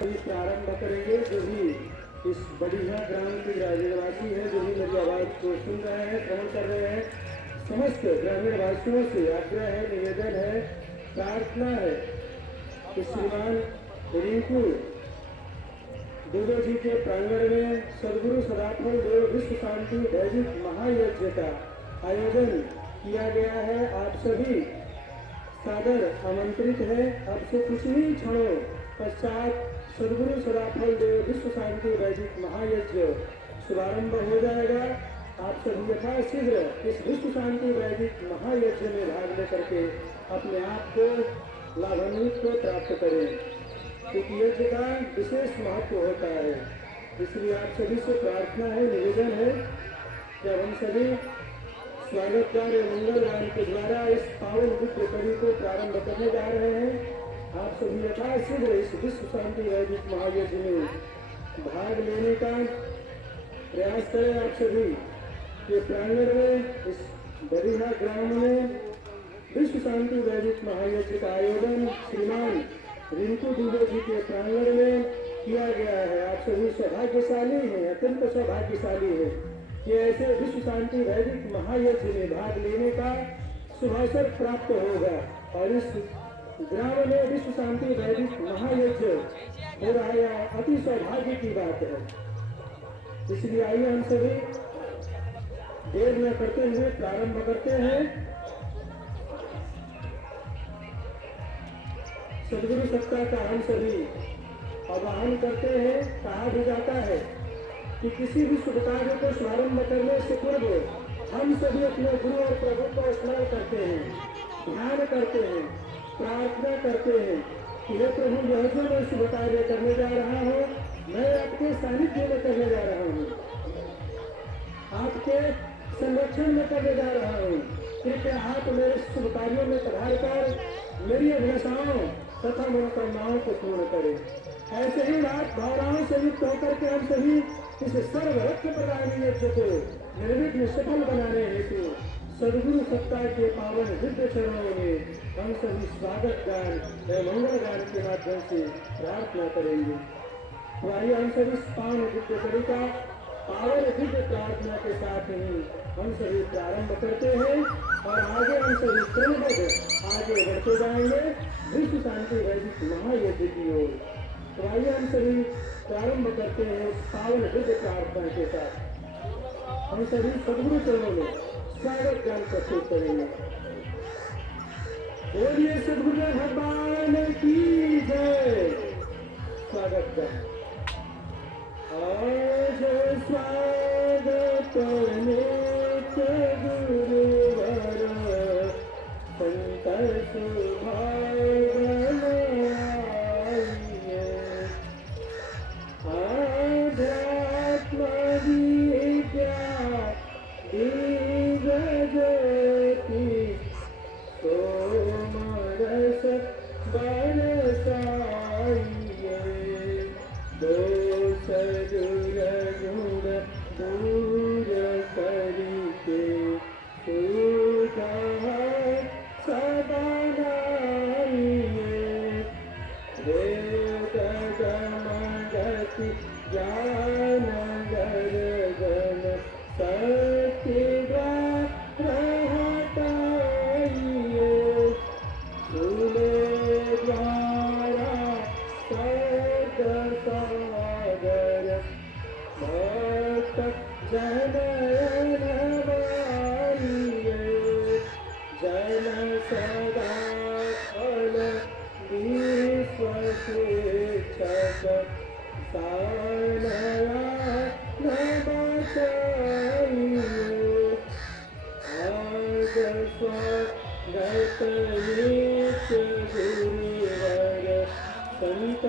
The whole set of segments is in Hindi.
अभी प्रारंभ करेंगे। जो भी इस बढ़िया ग्राम के ग्रामीणवासी है, जो भी मेरी आवाज को सुन रहे हैं, श्रवण कर रहे हैं, समस्त ग्रामीण वासियों से आग्रह है, निवेदन है, प्रार्थना है कि श्रीमान रिंकू दुबे जी के प्रांगण में सदगुरु सदाफल देव विश्व शांति वैदिक महायज्ञ का आयोजन किया गया है। आप सभी सादर आमंत्रित है। अब से कुछ ही क्षणों पश्चात सदगुरु सदाफल देव विश्व शांति वैदिक महायज्ञ शुभारंभ हो जाएगा। आप सभी यथाशीघ्र इस विश्व शांति वैदिक महायज्ञ में भाग लेकर के अपने आप को लाभान्वित को प्राप्त करें, क्योंकि यज्ञ का विशेष महत्व होता है। इसलिए आप सभी से प्रार्थना है, निवेदन है कि हम सभी स्वागत गान एवं मंगल गान के द्वारा इस पावन दिव्य कड़ी को प्रारंभ करने जा रहे हैं। आप सभी यथाशीघ्र इस विश्व शांति वैदिक महायज्ञ में भाग लेने का प्रयास करें। आप सभी के प्रांगण में इस बरिहा ग्राम में विश्व शांति वैदिक महायज्ञ का आयोजन श्रीमान रिंकू दुबे जी के प्रांगण में किया गया है। आप सभी सौभाग्यशाली हैं, अत्यंत सौभाग्यशाली है कि ऐसे विश्व शांति वैदिक महायज्ञ में भाग लेने का शुभावसर प्राप्त होगा। और इस ग्राम में विश्व शांति वैदिक महायज्ञ हो रहा है, अति सौभाग्य की बात है। इसलिए आइए हम सभी देर न करते हुए प्रारंभ करते हैं। सदगुरु सत्ता का हम सभी आवाहन करते हैं। कहा भी जाता है कि किसी भी शुभ कार्य को शुभारंभ करने से पूर्व हम सभी अपने गुरु और प्रभु को स्मरण करते हैं, ध्यान करते हैं, प्रार्थना करते हैं कि हे प्रभु, यह जो मैं शुभ कार्य करने जा रहा हूँ, मैं आपके सानिध्य में करने जा रहा हूँ, आपके संरक्षण में करने जा रहा हूँ। कृपया आप मेरे शुभ कार्यों में पधार कर मेरी अभिलाषाओं तथा मनोकामनाओं को पूर्ण करें। ऐसे ही रात भावनाओं से युक्त होकर के हम सभी इस सर्वरत्न प्रदानी यज्ञ को निर्विघ्न सफल बनाने हेतु सदगुरु सत्ता के पावन दिव्य चरणों में हम सभी स्वागत गान एवं मंगल गान के माध्यम से प्रार्थना करेंगे। तो आइए हम सभी पावन दिव्य कड़ी का पावन दिव्य प्रार्थना के साथ ही हम सभी प्रारंभ करते हैं और आगे हम सभी क्रमबद्ध आगे बढ़ते जाएंगे विश्व शांति वैदिक महायज्ञ की ओर। तो आइए हम सभी प्रारंभ करते हैं पावन दिव्य प्रार्थना के साथ। हम सभी सदगुरु चरणों में स्वागत गान प्रस्तुत करेंगे। बोलिए सदगुरु भगवान की जय। स्वागत गान। आज स्वागत नित्य गुरुवर संत सुभागन आइए। आध्यात्म विद्या दिव्य ज्योति सोमरस बरसाइए। दोष दुर गुण दूर करके सुधा सदा गाइए। वेद गति ज्ञान गर्जन सत्य हटाइए। फूले द्वारा सत सागर भक्त जनयन बाइए। जन सदा फल विश्व शिक्षक सानया न बचाइए। आज स्वागत नित्य गुरुवर संत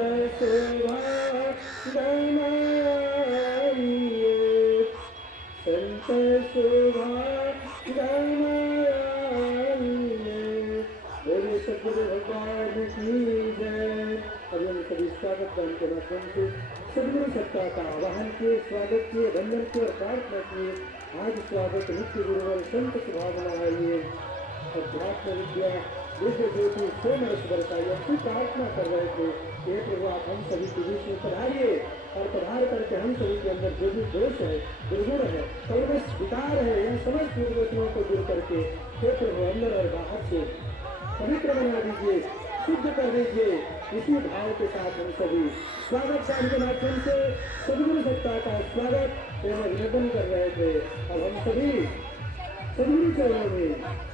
सुभागन आइए। संत सुभागन आइए। बोलिए सदगुरु भगवान की जय। अब हम सभी स्वागत गान के माध्यम से सदगुरु सत्ता का आवाहन किए, स्वागत किए, वंदन किए और प्रार्थना किए। आज स्वागत नित्य गुरुवर संत सुभागन आइए। अध्यात्म विद्या दिव्य ज्योति सोमरस बरसाई। अपनी प्रार्थना कर रहे थे कि प्रभु आप हम सभी के बीच में पधारिए और पधार करके हम सभी के अंदर जो भी दोष है, दुर्गुण है, कलमश विकार है, इन समस्त दुर्गुणों को दूर करके हे प्रभु अंदर और बाहर से पवित्र बना दीजिए, शुद्ध कर दीजिए। इसी भाव के साथ हम सभी स्वागत गान के माध्यम से सदगुरु सत्ता का स्वागत एवं अभिनंदन कर रहे थे। अब हम सभी सदगुरु चरणों में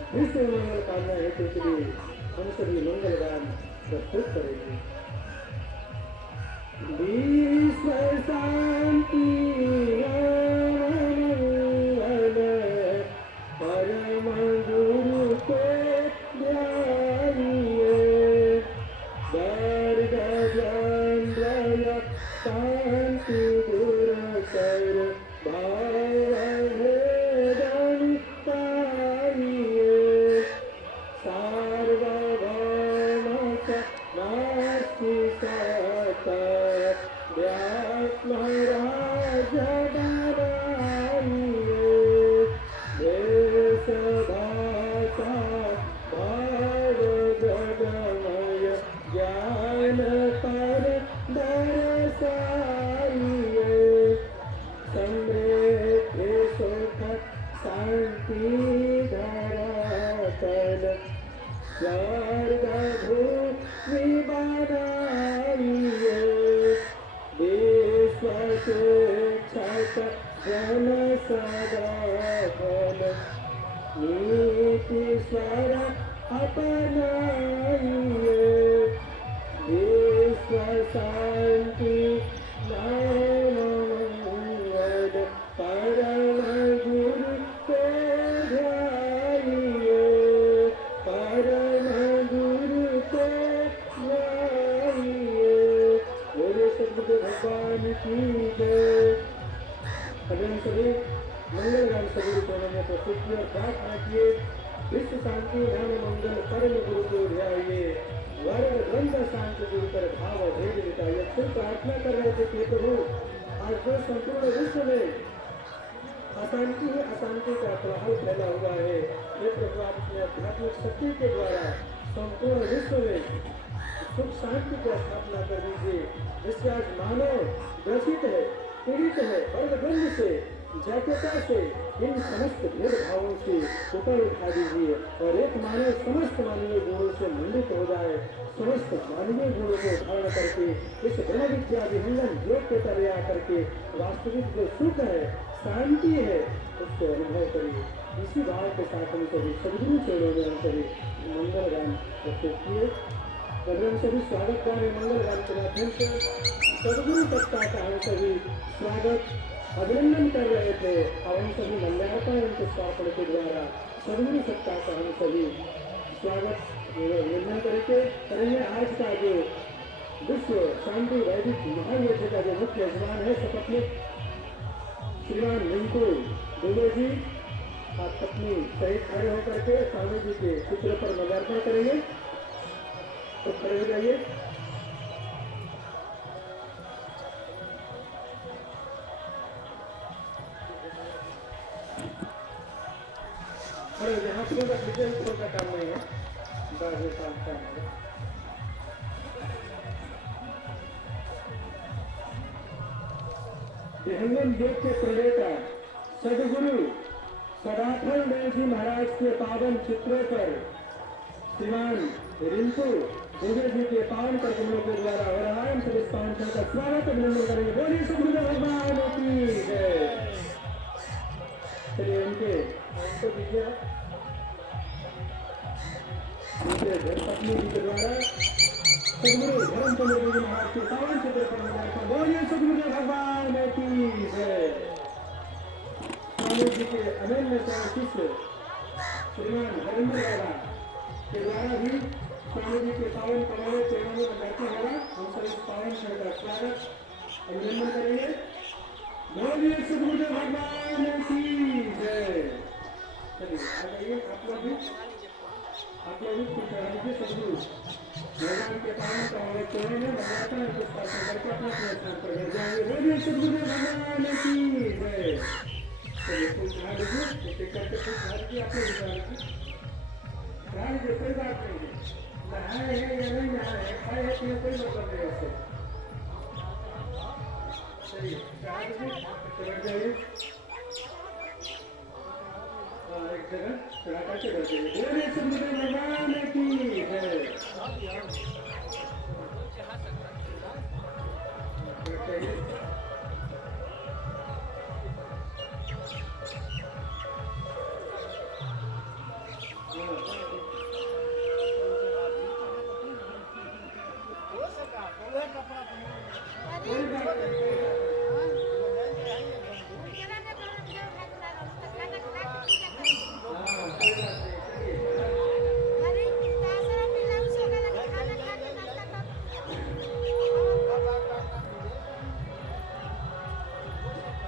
विश्व मंगल कामना हेतु के लिए हम सभी मंगल गान प्रस्तुत करेंगे। विश्व शांति परम गुरु को ध्याइए, वर्ग चंद्र शांति गुरु कर भाव भेदन पाइए, सार्वभौम नास्ति सत व्यात्म राज बनाइए, देश भाषा भाव जगमय ज्ञान पर दर्शाइए, समृद्धि सुख शांति धरातल स्वर्ग भूमि बनाइए, विश्व शिक्षक जन सदा फल नीति स्वर अपनाइए, विश्व शांति नाम मंगल परम गुरु को ध्याइए, परम गुरु को ध्याइए। बोले सद्गुरु भगवान की जय। अभी सभी मंगल गान सभी चरणों में प्रस्तुत किए और प्रार्थना किए, विश्व शांति धर्म मंगल परम गुरु को ध्याइए, वर्ग द्वंद शांति गुरु कर भाव भेद मिटाइए। फिर प्रार्थना कर रहे थे कि प्रभु आज जो संपूर्ण विश्व में अशांति ही अशांति का प्रभाव फैला हुआ है, ये प्रभु आप अपने आध्यात्मिक शक्ति के द्वारा संपूर्ण विश्व में सुख शांति की स्थापना कर दीजिए, जिससे आज मानव ग्रसित है, पीड़ित है, वर्ग द्वंद से, जातीयता से, इन समस्त भेदभावों से ऊपर उठा दीजिए और एक मानव समस्त मानवीय गुणों से मंडित हो जाए, समस्त मानवीय गुणों को धारण करके इस ब्रह्म विद्या विभिन्न योग के तरह आकर के वास्तविक जो सुख है, शांति है, उसको अनुभव करिए। इसी भाव के साथ हम सभी सदगुरु चरणों में हम सभी मंगल गान प्रस्तुत किए। हम सभी स्वागत गान मंगल गान के माध्यम से सदगुरु सत्ता का हम सभी स्वागत अभिनंदन कर रहे थे। अब हम सभी मल्यार्पण उनके स्वार्पण के द्वारा सदगुरु सत्ता का हम सभी स्वागत अभिनंदन करेंगे। आज का जो विश्व शांति वैदिक महायज्ञ का जो मुख्य यजमान है सपत्नीक श्रीमान रिंकू दुबे जी, आप अपनी सहित खड़े होकर के स्वामी जी के चित्र पर मल्यार्पण करेंगे। तो खड़े हो जाइए। यहाँ का काम नहीं है, विहंगम योग के प्रणेता सदगुरु सदाफल देव जी महाराज के पावन चित्रों पर श्रीमान रिंकू दुबे जी के पावन कर कमलों के द्वारा हो रहा है। हम सभी स्पॉन्सर का स्वागत अभिनंदन करेंगे। बोलिए सदगुरु भगवान की जय। चलिए उनको दीजिए, उनके धर्मपत्नी जी के द्वारा सदगुरु धर्मचंद्र जी महाराज के पावन चित्र पर बोलिए सदगुरु भगवान की जय। स्वामी जी के अनन्य शिष्य श्रीमान हरेंद्र दादा के द्वारा भी स्वामी जी के पावन कमलों चरणों में बैठा होगा। हम सभी पावन क्षण का स्वागत अभिनंदन करेंगे। बोलिए सदगुरु भगवान की जय। चलिए आ जाइए, आप लोग भी कुछ सदगुरु भगवान के पावन कमलों चरणों में लगाता है, कुछ प्रार्थना करके अपना प्रयत्न कर जाएंगे। बोलिए सदगुरु भगवान की जय। चलिए कुछ ध्यान दीजिए, करके कुछ ध्यान दीजिए, आप लोग ध्यान दीजिए। ध्यान दे, कोई बात नहीं है, नहाए हैं या नहीं नहाए हैं, खाए हैं पिए, कोई मतलब नहीं उससे। चलिए चार बजे बैठ जाइए, और एक जगह चढ़ा करके बैठ जाइए। बोलिए सदगुरु भगवान की जय। बैठ जाइए। कोई बात नहीं, कोई बात नहीं। हाँ, कोई बात नहीं, चलिए।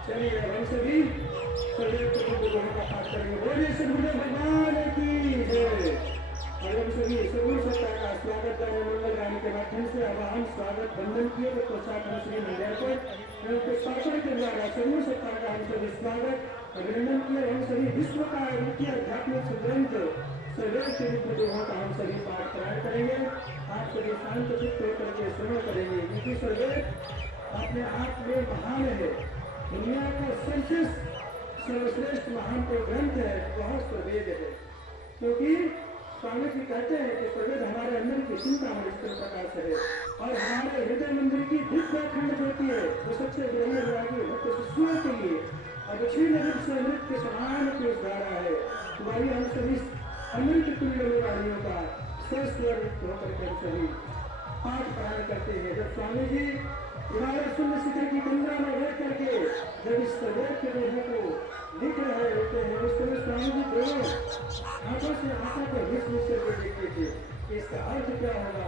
चलिए हम सभी सदैव सदगुरु का पाठ करेंगे। बोलिए सदगुरु भगवान की जय। और हम सभी सदगुरु सत्ता का स्वागत करें मंगल गाने के माध्यम से। अब हम स्वागत बंधन किए तो प्रसाद हम श्री मंदिर पर उनके शासन के द्वारा सदगुरु सत्ता का हम सभी स्वागत अभिनंदन किए। हम सभी विश्व का मुख्य आध्यात्मिक ग्रंथ सदैव चरित्र दोहों का हम सभी पाठ करार करेंगे। आप सभी शांत चित्त होकर के सुनो करेंगे, क्योंकि सदैव अपने आप में महान है। दुनिया का सर्वश्रेष्ठ महान कोई ग्रंथ है वह स्ववेद है, क्योंकि स्वामी जी कहते हैं कि स्ववेद हमारे अंदर की चिंता में प्रकाश है और हमारे हृदय मंदिर की दिव्य खंड ज्योति है, जो सच्चे ब्रह्म विरागी भक्त शिष्यों के लिए अक्षीण रूप से अमृत के समान पेश धारा है। तुम्हारी हम सभी अमृत तुल्य वाणियों का सस्वर होकर के हम सभी पाठ प्राण करते हैं। जब स्वामी जी हिमालय शून्य शिखर की गंगा में बैठ करके जब इस सदैव के लोगों को लिख रहे होते हैं, उस समय स्वामी जी दोनों आंखों से आंखों को मिस करके देखते थे कि इसका अर्थ क्या होगा,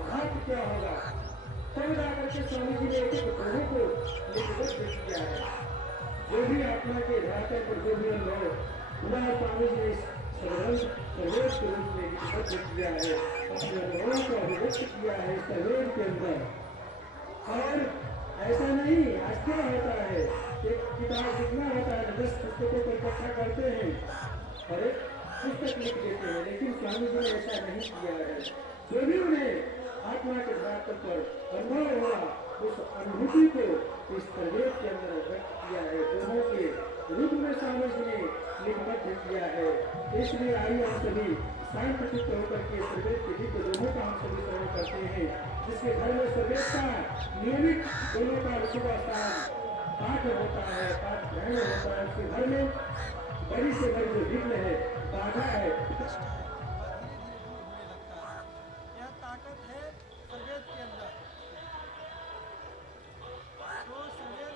भाव क्या होगा। तब जाकर के स्वामी जी ने एक दोनों को लिखकर लिख किया है। जो भी आत्मा के धरातल पर जो भी अनुभव हुआ, स्वामी जी ने सर्वेश के रूप में लिख किया है, अपने अनुभवों को अभिव्यक्त किया है सर्वेश के अंदर। और ऐसा नहीं, आज क्या होता है, एक किताब लिखना होता है, 10 पुस्तकों को इकट्ठा करते हैं और एक पुस्तक लिख देते हैं, लेकिन स्वामी जी ने ऐसा नहीं किया है। जो भी उन्हें आत्मा के धरातल पर अनुभव हुआ, उस अनुभूति को इस सर्वेश के अंदर व्यक्त किया है, दोनों के रूप में स्वामी जी ने लिखबद्ध किया है। इसलिए आइए हम सभी शांत चित्त होकर के सर्वेश के दिव्य दोनों का हम सभी श्रवण करते हैं। जिसके घर में सर्वेश का नियमित दोनों का सुबह शाम पाठ होता है, पाठ ग्रहण होता है, उसके घर में बड़ी से बड़ी जो विघ्न है, बाधा है, यह ताकत है सर्वेद के अंदर। तो सर्वेद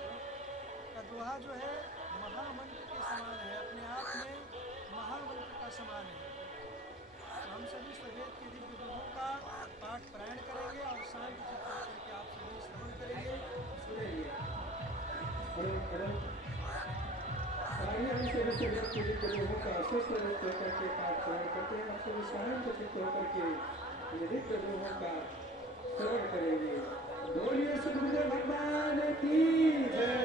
का दोहा जो है महामंत्र के समान है, अपने आप में महामंत्र का समान है। तो हम सभी सर्वेद के दिव्य दोहों का पाठ पारायण करेंगे और शांत चित्त होकर के आप सभी श्रवण करेंगे। सुनेंगे। आइए हम सभी सर्वेश के दिव्य दोहों का स्वस्थ रूप होकर के पाठ श्रवण करते हैं। आप सभी शांत चित्त होकर के ये दिव्य दोहों का श्रवण करेंगे। बोलिए सदगुरु भगवान की जय।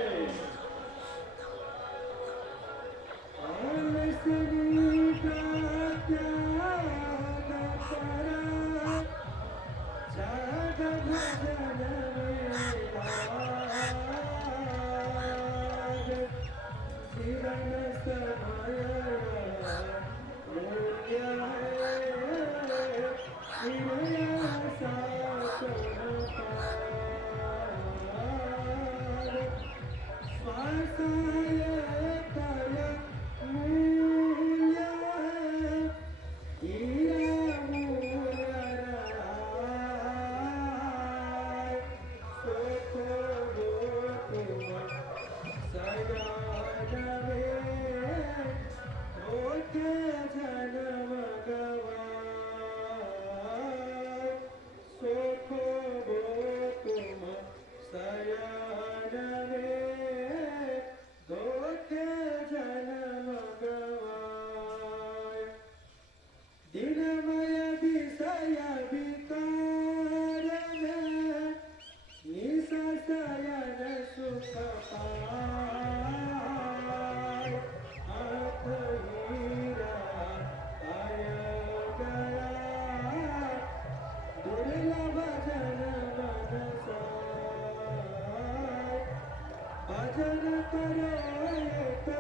भजन करे तो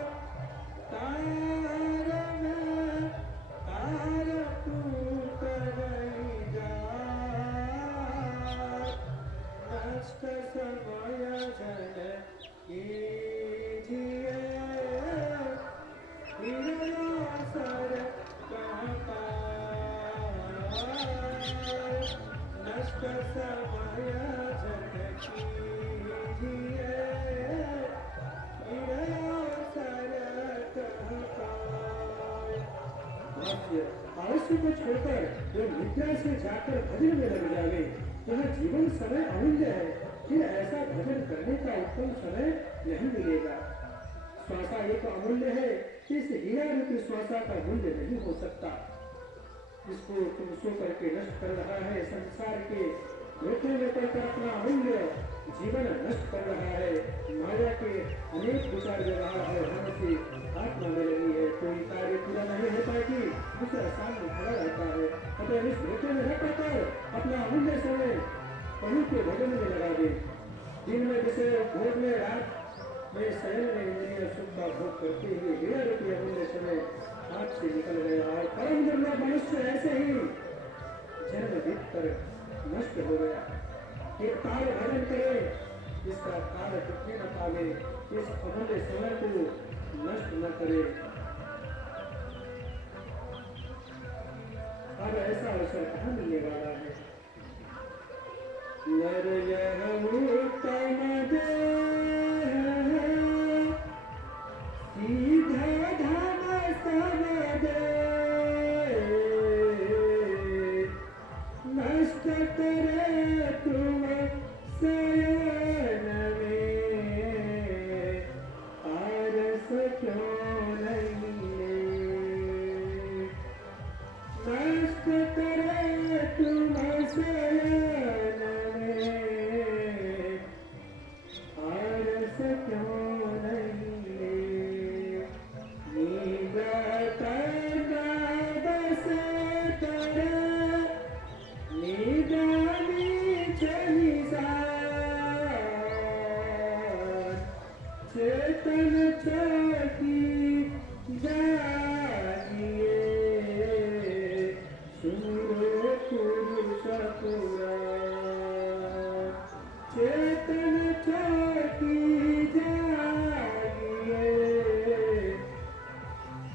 तार में तार टूट नहीं जाए। नष्ट समय जन कीजिए सर नष्ट समय जन कीजिए आलस्य को छोड़कर जो निद्रा से जाकर भजन में लग जावे, यह जीवन समय अमूल्य है। फिर ऐसा भजन करने का उत्तम समय नहीं मिलेगा। श्वासा एक अमूल्य है, इस हीरा रूपी श्वासा का मूल्य नहीं हो सकता। इसको तुम सो करके नष्ट कर रहा है, संसार के धोखे में पड़कर अपना अमूल्य जीवन नष्ट कर रहा है। माया के अनेक विचार व्यवहार है, से आत्मा में लगी है, कोई कार्य पूरा नहीं हो पाएगी, दूसरा सामने खड़ा रहता है। अतः इस धोखे में न पड़कर अपना अमूल्य समय प्रभु के भजन में लगा दे। दिन में विषय भोग में, रात में शयन में इंद्रिय सुख का भोग करते हुए हीरा रूपी अमूल्य समय हाथ से निकल गया और परम दुर्लभ मनुष्य ऐसे ही जन्म बीत कर नष्ट हो गया। एक काल भजन करे, इसका काल टूटने न पावे, इस अमूल्य समय को नष्ट न करे। अब ऐसा अवसर कहाँ मिलने वाला है। नर यह उत्तम देह सीधा धम सब दे, नष्ट करे तुम शयन में, आरस क्यों नहीं ले। नष्ट करे तुम शयन में, आरस क्यों नहीं ले। नींद करना बस करे, नींद चली चेतन चौकी जागिए, सुनो पुरुष पुराण। चेतन चौकी जागिए,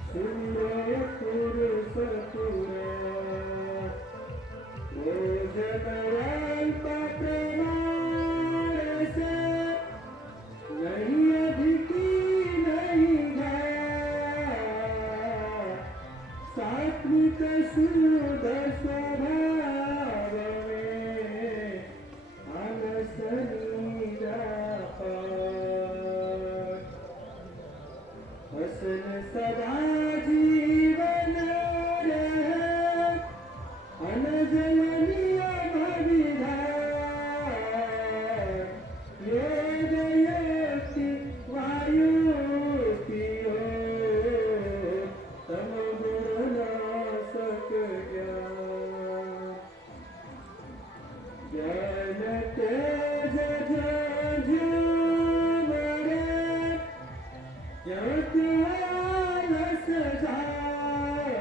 सुनो पुरुष पुराण। भोजन प्रमाण से नहीं अधिकी नहीं घाय, सात्विक शुद्ध स्वभाव में आलस निरापार। हसन सदा जीवन रहे, अनजल नियम विधान। योग युक्ति वायु पियो, तम गुण नाशक ज्ञान। ज्ञान तेज झमरे, ज्ञात आलस जाय।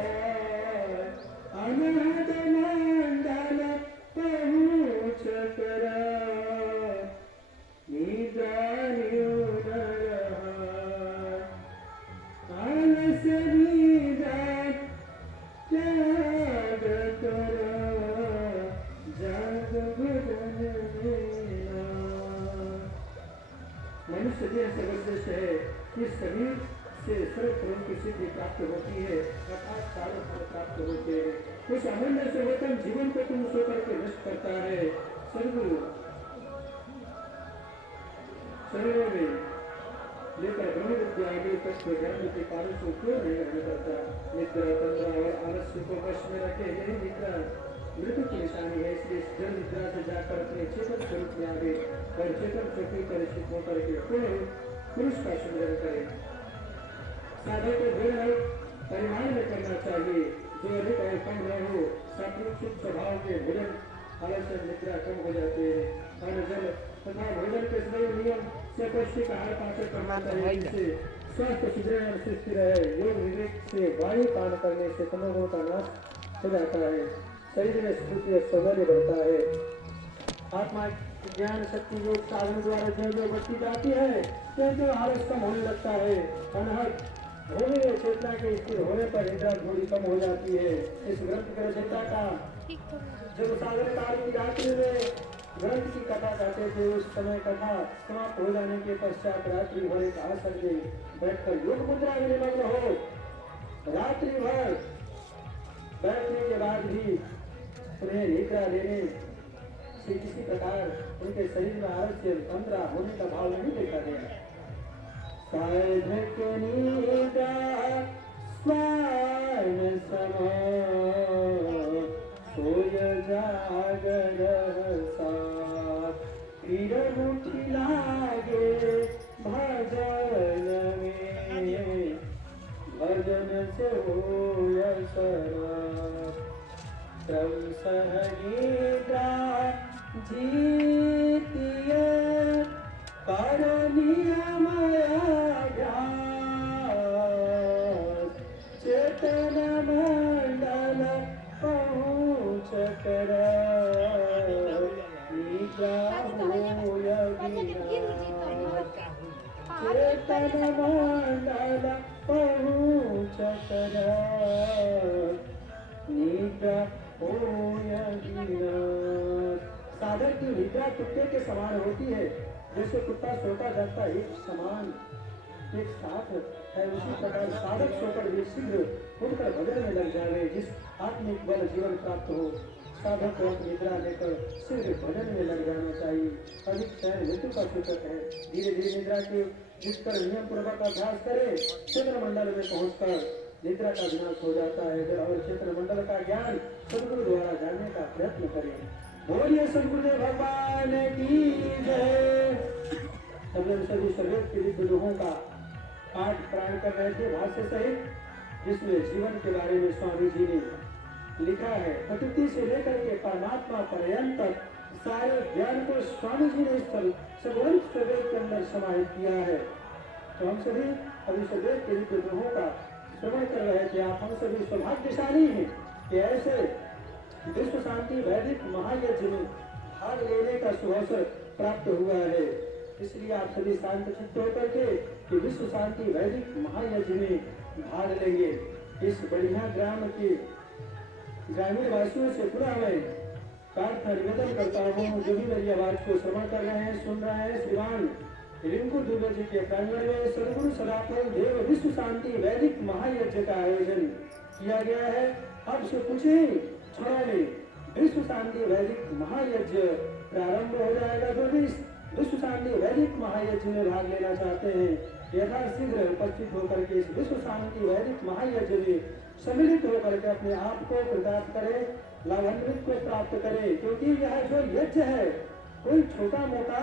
अनहद मंडल पहुँच कर, निदान्यो न रहा। आलस निदान त्याग कर, जाग भजन मेरा। मनुष्य देह सर्वश्रेष्ठ है, इस शरीर से सर्व फलों की सिद्धि प्राप्त होती है, अर्थात सारे फल प्राप्त होते हैं। उस अमूल्य सर्वोत्तम जीवन को तुम सो करके नष्ट करता है। सदगुरु शरीरों में लेकर ब्रह्म विद्या आदि तत्व ज्ञान के कारण को क्यों नहीं रहने करता। निद्रा तंद्रा और आलस्य को वश में रखे, यही निद्रा मृत्यु की निशानी है। इसलिए जल निद्रा से जाकर अपने चेतन स्वरूप में आवे और चेतन चौकी पर स्थित होकर के पुरुष का सुमिरन करे। साधक को भेद परिमाण में करना चाहिए, जो अधिक और कम न हो। सात्विक शुद्ध स्वभाव के भोजन आलस्य निद्रा कम हो जाते हैं। अन्न जल तथा भोजन के सदैव नियम स्वपौष्टिक आहार पाचन करना चाहिए, जिससे स्वस्थ सुदृढ़ और सुस्थिर रहे। योग विवेक से वायु पान करने से तमोगुण का नाश हो जाता है, शरीर में स्फूर्ति और सौंदर्य बढ़ता है। आत्मा ज्ञान शक्ति योग साधन द्वारा जो बढ़ती जाती है, तो आलस कम होने लगता है। अनहद भूमि में चेतना के स्थिर होने पर निद्रा थोड़ी कम हो जाती है। इस ग्रंथ की रचयिता का जब साधन काल की रात्रि में ग्रंथ की कथा कहते थे, उस समय कथा समाप्त हो जाने के पश्चात रात्रि भर एक आसन में बैठकर योग मुद्रा में निमग्न हो। रात्रि भर बैठने के बाद भी उन्हें निद्रा लेने से किसी प्रकार उनके शरीर में आलस्य तंद्रा होने का भाव नहीं देखा गया। साधक निद्रा स्वर्ण समा सोय जागर साथ फिर उठी लागे भजन में, भजन से होय सराप क्रम सहनिद्रा जीतिय कर नियमय अभ्यास चेतन मंडल पहुँच कर निद्रा होय विनाश चेतन मंडल पहुँच कर निद्रा होय विनाश। साधक की निद्रा कुत्ते के समान होती है, जैसे कुत्ता सोता जागता एक समान एक साथ है, उसी प्रकार साधक सोकर भी शीघ्र उठकर भजन में लग जावे। जिस आत्मिक बल जीवन प्राप्त हो, साधक को निद्रा लेकर शीघ्र भजन में लग जाना चाहिए। अधिक शयन मृत्यु का सूचक है। धीरे धीरे निद्रा के जिसकर नियम पूर्वक अभ्यास करे, क्षेत्र मंडल में पहुंचकर निद्रा का विनाश हो जाता है। और क्षेत्र मंडल का ज्ञान सदगुरु द्वारा जानने का प्रयत्न करें। बोलिए सदगुरुदेव भगवान की जय। सभी सर्वेद के दिव्य लोगों का पाठ प्राण कर रहे थे भाष्य सहित, जिसमें जीवन के बारे में स्वामी जी ने लिखा है। प्रकृति से लेकर के परमात्मा पर्यंत तक सारे ज्ञान को स्वामी जी ने इस सगुण सर्वेद के अंदर समाहित किया है। तो हम सभी अभी सर्वेद के दिव्य लोगों का श्रवण कर रहे थे। आप हम सभी सौभाग्यशाली हैं कि ऐसे विश्व शांति वैदिक महायज्ञ में भाग लेने का सुअवसर प्राप्त हुआ है। इसलिए आप सभी शांत चित्त होकर के कि विश्व शांति वैदिक महायज्ञ में भाग लेंगे। इस बढ़िया ग्राम के ग्रामीण वासियों से पूरा मैं प्रार्थना निवेदन करता हूँ, जो भी मेरी आवाज को श्रवण कर रहे हैं, सुन रहे हैं, श्रीमान रिंकू दुबे जी के प्रांगण में सदगुरु सदाफल देव विश्व शांति वैदिक महायज्ञ का आयोजन किया गया है। अब से कुछ ही क्षणों में विश्व शांति वैदिक महायज्ञ प्रारंभ हो जाएगा। जो भी विश्व शांति वैदिक महायज्ञ में भाग लेना चाहते हैं, यथाशीघ्र उपस्थित होकर के इस विश्व शांति वैदिक महायज्ञ में सम्मिलित होकर के अपने आप को कृतार्थ करें, लाभान्वित को प्राप्त करें। क्योंकि यह जो यज्ञ है कोई छोटा मोटा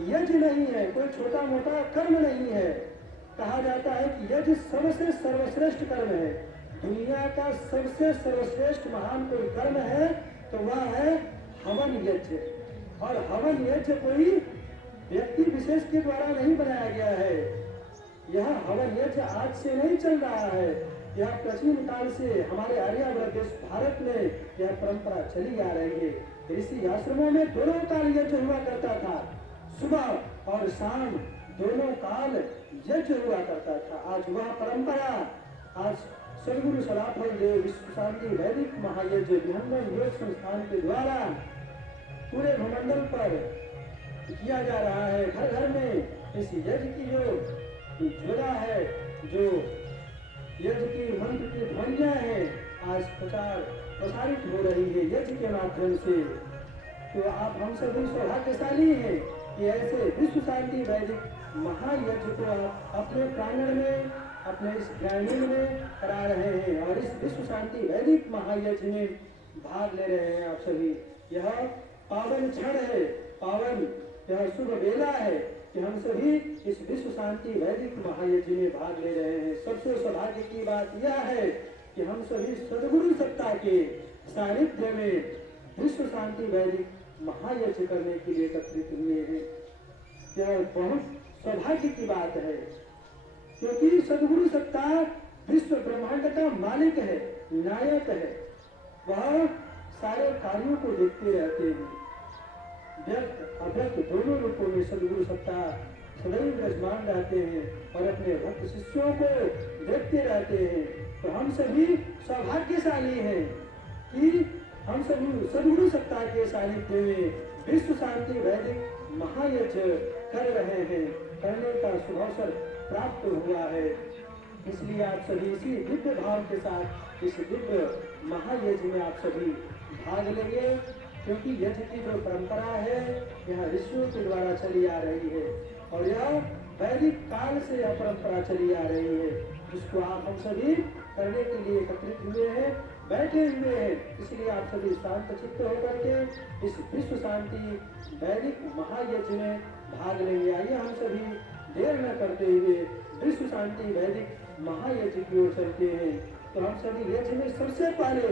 यज्ञ नहीं है, कोई छोटा मोटा कर्म नहीं है। कहा जाता है कि यज्ञ सबसे सर्वश्रेष्ठ कर्म है। दुनिया का सबसे सर्वश्रेष्ठ महान कोई कर्म है तो वह है हवन यज्ञ। और हवन यज्ञ कोई व्यक्ति विशेष के द्वारा नहीं बनाया गया है। यह हवन यज्ञ आज से नहीं चल रहा है, यह प्राचीन काल से हमारे आर्यावर्त देश भारत में यह परंपरा चली आ रही है। ऋषि आश्रमों में दोनों काल यज्ञ हुआ करता था, सुबह और शाम दोनों काल यज्ञ हुआ करता था। आज वह परंपरा आज सदगुरु सदाफल देव विश्व शांति वैदिक महायज्ञ विहंगम योग संस्थान के द्वारा पूरे भूमंडल पर किया जा रहा है। घर घर में इस यज्ञ की जो ज्वाला है, जो यज्ञ की मंत्र की ध्वनियां हैं, आज प्रसारित हो रही है यज्ञ के माध्यम से। तो आप हम सभी सौभाग्यशाली हैं कि ऐसे विश्व शांति वैदिक महायज्ञ को आप अपने प्रांगण में, अपने इस ग्रामीण में करा रहे हैं और इस विश्व शांति वैदिक महायज्ञ में भाग ले रहे हैं आप सभी। यह पावन क्षण है, पावन यह शुभ वेला है कि हम सभी इस विश्व शांति वैदिक महायज्ञ में भाग ले रहे हैं। सबसे सौभाग्य की बात यह है कि हम सभी सदगुरु सत्ता के सानिध्य में विश्व शांति वैदिक महायज्ञ करने के लिए एकत्रित हुए हैं। यह बहुत सौभाग्य की बात है, क्योंकि सद्गुरु सत्ता विश्व ब्रह्मांड का मालिक है, नायक है। वह सारे कार्यों को देखते रहते हैं। व्यक्त अव्यक्त दोनों रूपों में सद्गुरु सत्ता सदैव विराजमान रहते हैं और अपने भक्त शिष्यों को देखते रहते हैं। तो हम सभी सौभाग्यशाली हैं कि हम सभी सद्गुरु सत्ता के सानिध्य में विश्व शांति वैदिक महायज्ञ कर रहे हैं, करने का शुभ अवसर प्राप्त हुआ है। इसलिए आप सभी इसी दिव्य भाव के साथ इस दिव्य महायज्ञ में आप सभी भाग लेंगे, क्योंकि यज्ञ की जो परंपरा है यह ऋषियों के द्वारा चली आ रही है और यह वैदिक काल से यह परंपरा चली आ रही है, जिसको आप हम सभी करने के लिए एकत्रित हुए हैं, बैठे हुए हैं। इसलिए आप सभी शांत चित्त होकर के इस विश्व शांति वैदिक महायज्ञ में भाग लेंगे। आइए हम सभी देर न करते हुए विश्व शांति वैदिक महायज्ञ की ओर चलते हैं। तो हम सभी यज्ञ में सबसे पहले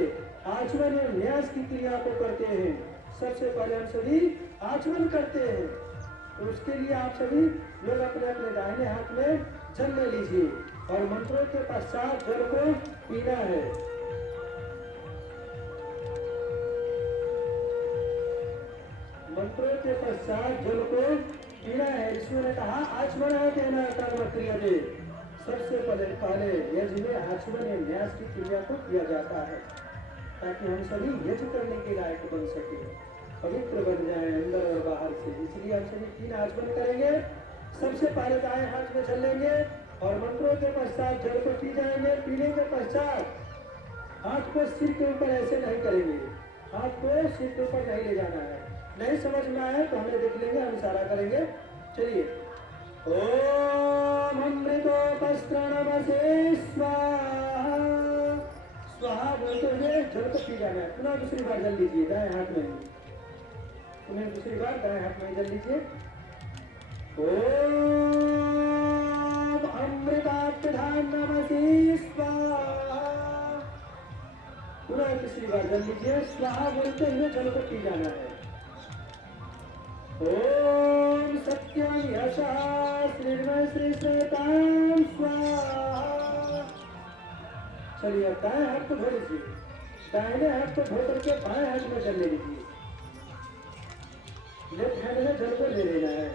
आचमन एवं न्यास की क्रिया को करते हैं। सबसे पहले हम सभी आचमन करते हैं। तो उसके लिए आप सभी लोग अपने अपने दाहिने हाथ में जल ले लीजिए और मंत्रों के पश्चात जल को पीना है। मंत्रों के पश्चात जल को पीना है। ऋषियों ने कहा आचमन है देना कर्म क्रिया दे। सबसे पहले यज्ञ में आचमन एवं न्यास की क्रिया को किया जाता है, ताकि हम सभी यज्ञ करने के लायक बन सके, पवित्र बन जाए अंदर और बाहर से। इसलिए हम सभी 3 आचमन करेंगे। सबसे पहले दाएं हाथ में जल लेंगे और मंत्रों के पश्चात जल को पी जाएंगे। पीने के पश्चात हाथ को सिर के ऊपर ऐसे नहीं करेंगे, हाथ को सिर के ऊपर नहीं ले जाना है। नहीं समझ में आए तो हमें देख लेंगे, हम इशारा करेंगे। चलिए, ओम अमृतोपस्त्रणमसे स्वाहा। स्वाहा बोलते हुए जल को पी जाना है। पुनः दूसरी बार जल लीजिए दाएं हाथ में, पुनः दूसरी बार दाएं हाथ में जल लीजिए। ओम अमृताप्तधानमसे स्वाहा। पुनः तीसरी बार जल लीजिए। स्वाहा बोलते हुए जल को पी जाना है। ओम सत्यम यशः निर्मल श्रेष्ठताम स्वाहा। चलिए अब दाएं हाथ को धो लीजिए। दाहिने हाथ को धो करके बाएं हाथ में जल ले लीजिए। लेफ्ट हैंड में जल को ले लेना है।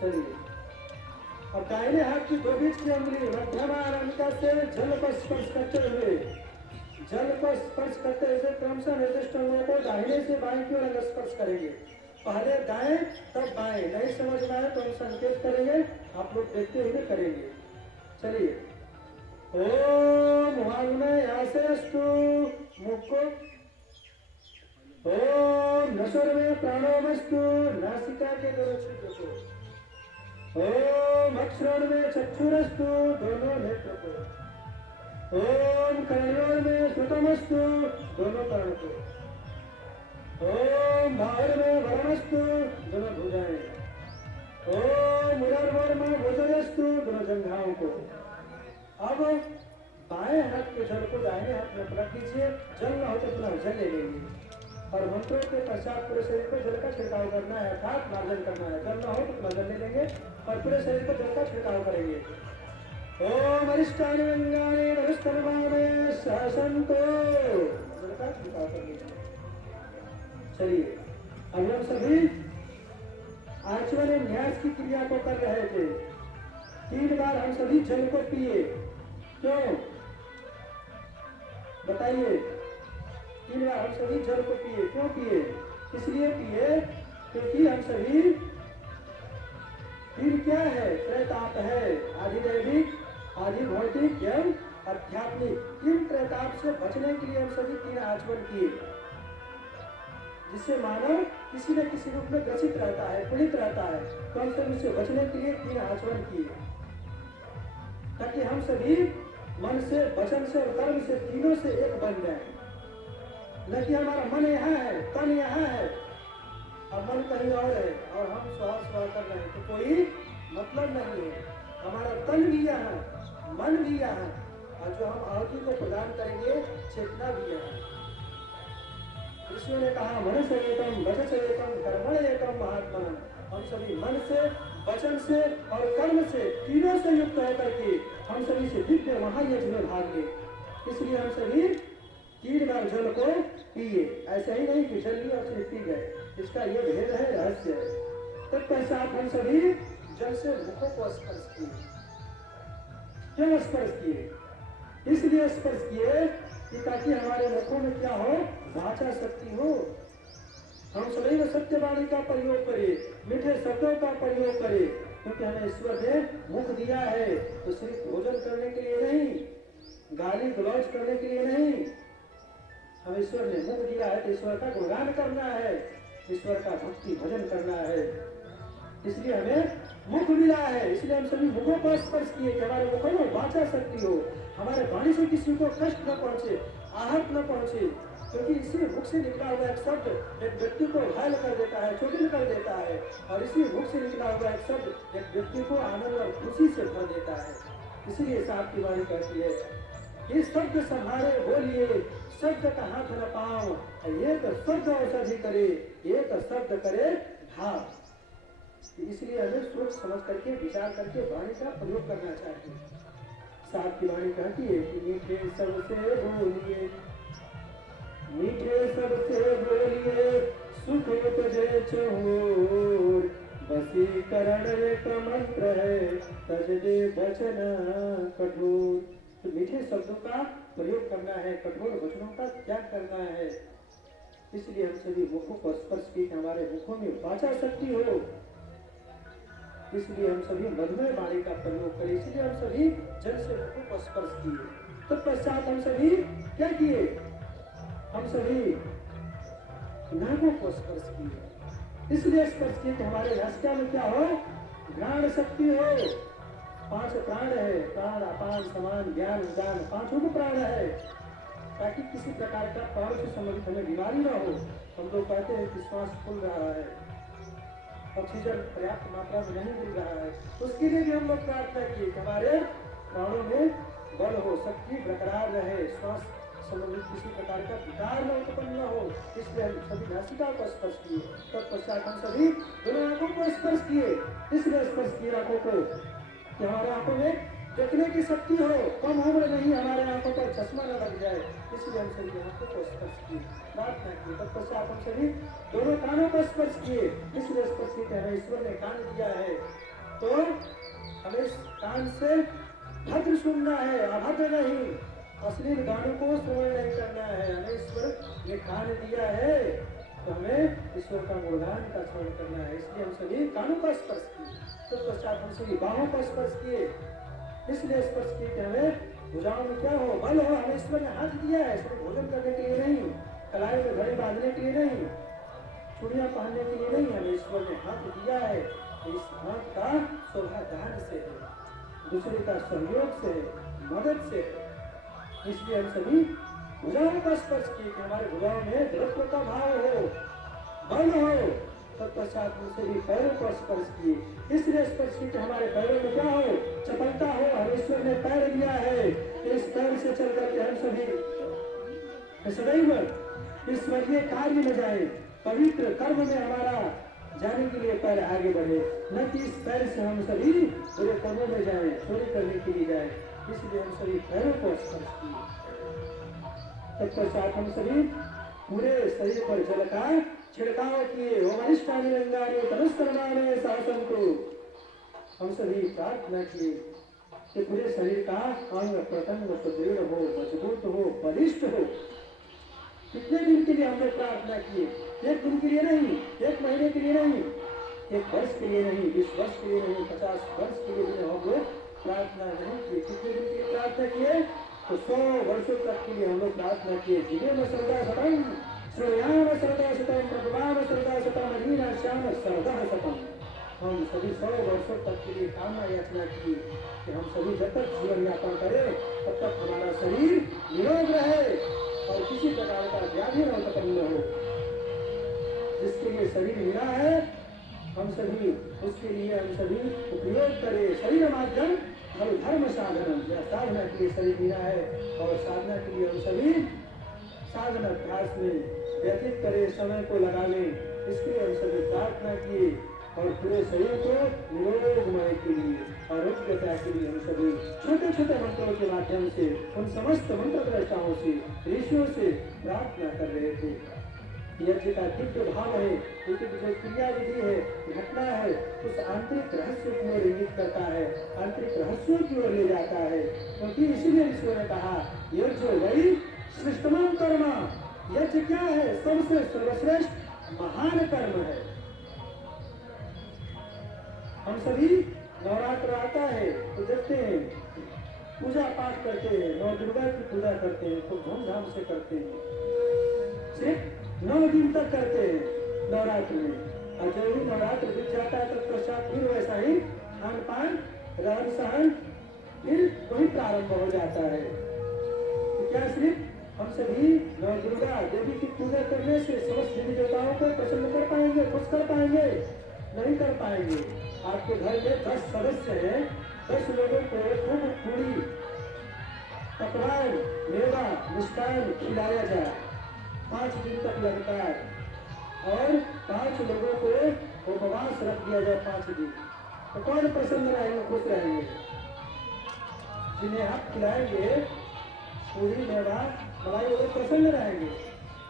चलिए अब दाहिने हाथ की दो बीच की उंगली मध्यमा अनामिका से जल को स्पर्श करते हुए क्रमशः निर्दिष्ट अंगों को दाहिने से बाएं की ओर स्पर्श करेंगे। पहले दाएं तब बाएं। नहीं समझ में आए तो हम संकेत करेंगे, आप लोग देखते हुए करेंगे। चलिए, ओम वाग्मयासेस्तु मुख को, ओम नसुर में प्राणोमस्तु नासिका के दोनों छिद्र को, ओम अक्षरण में चक्षुरस्तु दोनों नेत्र को, ओम कर्णयों में श्रुतमस्तु दोनों कर्ण को, ओम बाहुर में वरणस्तु दोनों भुजाएं, ओम उदर में भुजयस्तु दोनों जंघाओं को। अब बाएं हाथ के जल को दाहिने हाथ में पलट दीजिए। जल न हो तो पुनः जल ले लेंगे और मंत्रों के पश्चात पूरे शरीर पर जल का छिड़काव करना है, अर्थात मार्जन करना है। जल न हो तो पुनः जल ले लेंगे और पूरे शरीर पर जल का छिड़काव करेंगे। ओम अरिष्टानि व्यंगानि नमस्तनमामे सहसंतो, जल का छिड़काव कर लीजिए। चलिए अब हम सभी आचमन न्यास की क्रिया को कर रहे थे। 3 बार हम सभी जल को पिए। क्यों बताइए? 3 बार हम सभी जल को पिए। क्यों पिए? इसलिए पिए क्योंकि हम सभी 3 क्या है? त्रैताप है, आदि दैविक, आदि भौतिक एवं आध्यात्मिक। 3 त्रैताप से बचने के लिए हम सभी 3 आचमन किए, जिससे मानव किसी न किसी रूप में ग्रसित रहता है, पीड़ित रहता है। तो हम सभी उससे बचने के लिए 3 आचमन किए, ताकि हम सभी मन से, वचन से और कर्म से, तीनों से एक बन जाए। न कि हमारा मन यहाँ है, तन यहाँ है, अब मन कहीं और है और हम स्वाहा कर रहे हैं, तो कोई मतलब नहीं है। हमारा तन भी यहाँ, मन भी यहाँ, और जो हम आहुति को प्रदान करेंगे चेतना भी यहाँ। ऋषियों ने कहा मन से एकम, वचन से एकम, कर्मण एकम महात्मा। हम सभी मन से, वचन से और कर्म से, तीनों से युक्त होकर के हम सभी से दिव्य महायज्ञ में भाग ले। इसलिए हम सभी 3 बार जल को पिए। ऐसा ही नहीं कि जल लिया और सिर्फ पी गए, इसका ये भेद है, रहस्य है। तत्पश्चात हम सभी जल से मुखों को स्पर्श किए। क्यों स्पर्श किए? इसलिए स्पर्श किए कि ताकि हमारे मुखों में क्या हो, वाचा शक्ति हो। हम सदैव सत्यवाणी का प्रयोग करें, मीठे शब्दों का प्रयोग करें, क्योंकि हमें ईश्वर ने मुख दिया है तो सिर्फ भोजन करने के लिए नहीं, गाली गलौज करने के लिए नहीं। हमें ईश्वर ने मुख दिया है तो ईश्वर का गुणगान करना है, ईश्वर का भक्ति भजन करना है। इसलिए हमें मुख मिला है। इसलिए हम सभी मुखों को स्पर्श किए कि हमारे मुखों में वाचा शक्ति हो, हमारे वाणी से किसी को कष्ट न पहुंचे, आहत न पहुंचे। क्योंकि इसी मुख से निकला हुआ एक शब्द एक व्यक्ति को घायल कर देता है, चोटिल कर देता है, और इसी मुख से निकला हुआ एक शब्द एक व्यक्ति को आनंद और खुशी से भर देता है। इसलिए साहब की वाणी कहती है, इस शब्द संभाले बोलिए, शब्द का हाथ न पाओ, एक शब्द औषधि करे, एक शब्द करे भाव। इसलिए हमें सोच समझ करके विचार करके वाणी का प्रयोग करना चाहिए। साहब की वाणी कहती है कि मीठे सबसे बोलिए, मीठे सबसे बोलिए, सुख उपजे चहोर, वशीकरण एक मंत्र है, तजदे वचन कठोर। तो मीठे शब्दों का प्रयोग करना है, कठोर वचनों का त्याग करना है। इसलिए हम सभी मुखों को स्पर्श किए, हमारे मुखों में वाचा शक्ति हो। इसलिए हम सभी मधुमेह वाणी का प्रयोग करें। इसलिए हम सभी जल से मुखों को स्पर्श किए। तत्पश्चात हम सभी क्या किए? हम सभी नाकों को स्पर्श किए। इसलिए स्पर्श किए कि हमारे नासिका में क्या हो, घ्राण शक्ति हो। 5 प्राण है, प्राण अपान समान ज्ञान उदान, 5 प्राण है, ताकि किसी प्रकार का प्राण से संबंधित हमें बीमारी ना हो। हम लोग कहते हैं कि श्वास फूल रहा है, ऑक्सीजन पर्याप्त मात्रा में नहीं मिल रहा है, उसके लिए भी हम लोग प्रार्थना किए कि हमारे प्राणों में बल हो, शक्ति बरकरार रहे, श्वास संबंधित किसी प्रकार का विकार न उत्पन्न न हो। इसलिए हम सभी नासिका को स्पर्श किए। तत्पश्चात हम सभी दोनों आंखों को स्पर्श किए। इसलिए स्पर्श किए आंखों को कि हमारे आंखों में देखने की शक्ति हो, कम उम्र नहीं हमारे आंखों पर चश्मा न लग जाए। इसलिए हम सभी आंखों को स्पर्श किए, प्रार्थना की। तत्पश्चात हम सभी दोनों कानों को स्पर्श किए। इसलिए स्पर्श किए हमें ईश्वर ने कान दिया है तो हमें कान से भद्र सुनना है, अभद्र नहीं। अश्लील गानों को श्रवण नहीं करना है। हमें ईश्वर ने कान दिया है तो हमें ईश्वर का गुणगान का श्रवण करना है। इसलिए हम सभी कानों का स्पर्श किए। तत्पश्चात हम सभी बाहों का स्पर्श किए। इसलिए स्पर्श किए कि हमें भुजाओं में क्या हो, बल हो। हमें ईश्वर ने हाथ दिया है सिर्फ भोजन करने के लिए नहीं, कलाई में घड़ी बांधने के लिए नहीं, चूड़ियां पहनने के लिए नहीं। हमें ईश्वर ने हाथ दिया है, इस हाथ का शोभा दान से है, दूसरे का सहयोग से है, मदद से है। इसलिए हम सभी भुजाओं का स्पर्श किए कि हमारे भुजाओं में दृढ़त्व का भाव हो, बल हो। तत्पश्चात हम सभी पैरों को स्पर्श किए। इसलिए स्पर्श किए कि हमारे पैरों में क्या हो, चपलता हो। हमें ईश्वर ने पैर दिया है, इस पैर से चल करके हम सभी सदैव ईश्वरीय कार्य में जाए, पवित्र कर्म में हमारा जाने के लिए पैर आगे बढ़े, न कि इस पैर से हम सभी बुरे कर्मों में जाए, चोरी करने के लिए जाए। इसलिए हम सभी पैरों को स्पर्श किए। तत्पश्चात हम सभी पूरे शरीर पर जल का छिड़काव किए। ओम अनिष्टानि रंगानि तनुस्तरणानि शासन को हम सभी प्रार्थना किए कि पूरे शरीर का अंग प्रत्यंग सुदृढ़ हो, मजबूत हो, बलिष्ठ हो। कितने दिन के लिए हमने प्रार्थना किए? 1 दिन के लिए नहीं, 1 महीने के लिए नहीं, 1 वर्ष के लिए नहीं, 20 वर्ष के लिए नहीं, 50 वर्ष के लिए भी हम लोग प्रार्थना नहीं किए। कितने दिन के लिए प्रार्थना किए? तो 100 वर्षों तक के लिए हम लोग प्रार्थना किए। जीवे में श्रद्धा सतम, श्रेयाम श्रद्धा सतम, प्रभुवाम श्रद्धा सतम, अधीना श्याम श्रद्धा सतम। हम सभी 100 वर्षों तक के लिए कामना याचना की कि हम सभी जब तक जीवन यापन करें तब तक हमारा शरीर निरोग रहे और किसी प्रकार का व्याधि न उत्पन्न हो। जिसके लिए शरीर मिला है हम सभी उसके लिए हम सभी उपयोग करें। शरीर माध्यम और धर्म साधन, साधना के लिए शरीर मिला है और साधना के लिए हम सभी साधना अभ्यास में व्यतीत करे, समय को लगा लें, इसके लिए हम सभी प्रार्थना किए और पूरे शरीर को निरोगमय के लिए, आरोग्यता के लिए हम सभी छोटे छोटे मंत्रों के माध्यम से उन समस्त मंत्र द्रष्टाओं से, ऋषियों से प्रार्थना कर रहे थे। यज्ञ का दिव्य भाव है, लेकिन जो क्रिया विधि है, घटना है, उस आंतरिक रहस्य की ओर इंगित करता है, आंतरिक रहस्यों की ओर ले जाता है। क्योंकि इसीलिए ऋषियों ने कहा यज्ञ वही श्रेष्ठतम कर्म। यज्ञ क्या है? सबसे सर्वश्रेष्ठ महान कर्म है। हम सभी नवरात्र आता है तो देखते हैं, पूजा पाठ करते हैं, नौ दुर्गा की पूजा करते हैं, खूब धूमधाम से करते हैं, सिर्फ 9 दिन तक करते हैं नवरात्र में। और जब ही नवरात्र बीत जाता है तब पश्चात फिर वैसा ही खान पान, रहन सहन फिर वही प्रारंभ हो जाता है। तो क्या सिर्फ हम सभी नौ दुर्गा देवी की पूजा करने से समस्त देवी देवताओं को प्रसन्न कर पाएंगे, खुश कर पाएंगे? नहीं कर पाएंगे। आपके घर में 10 सदस्य हैं, 10 लोगों को खूब पूरी, पकवान, मेवा, मिष्टान खिलाया जाए, 5 दिन तक लगातार, और 5 लोगों को उपवास रख दिया जाए 5 दिन, तो कौन प्रसन्न रहेंगे, खुश रहेंगे? जिन्हें आप खिलाएंगे पूरी, मेवा, मलाई, वो प्रसन्न रहेंगे।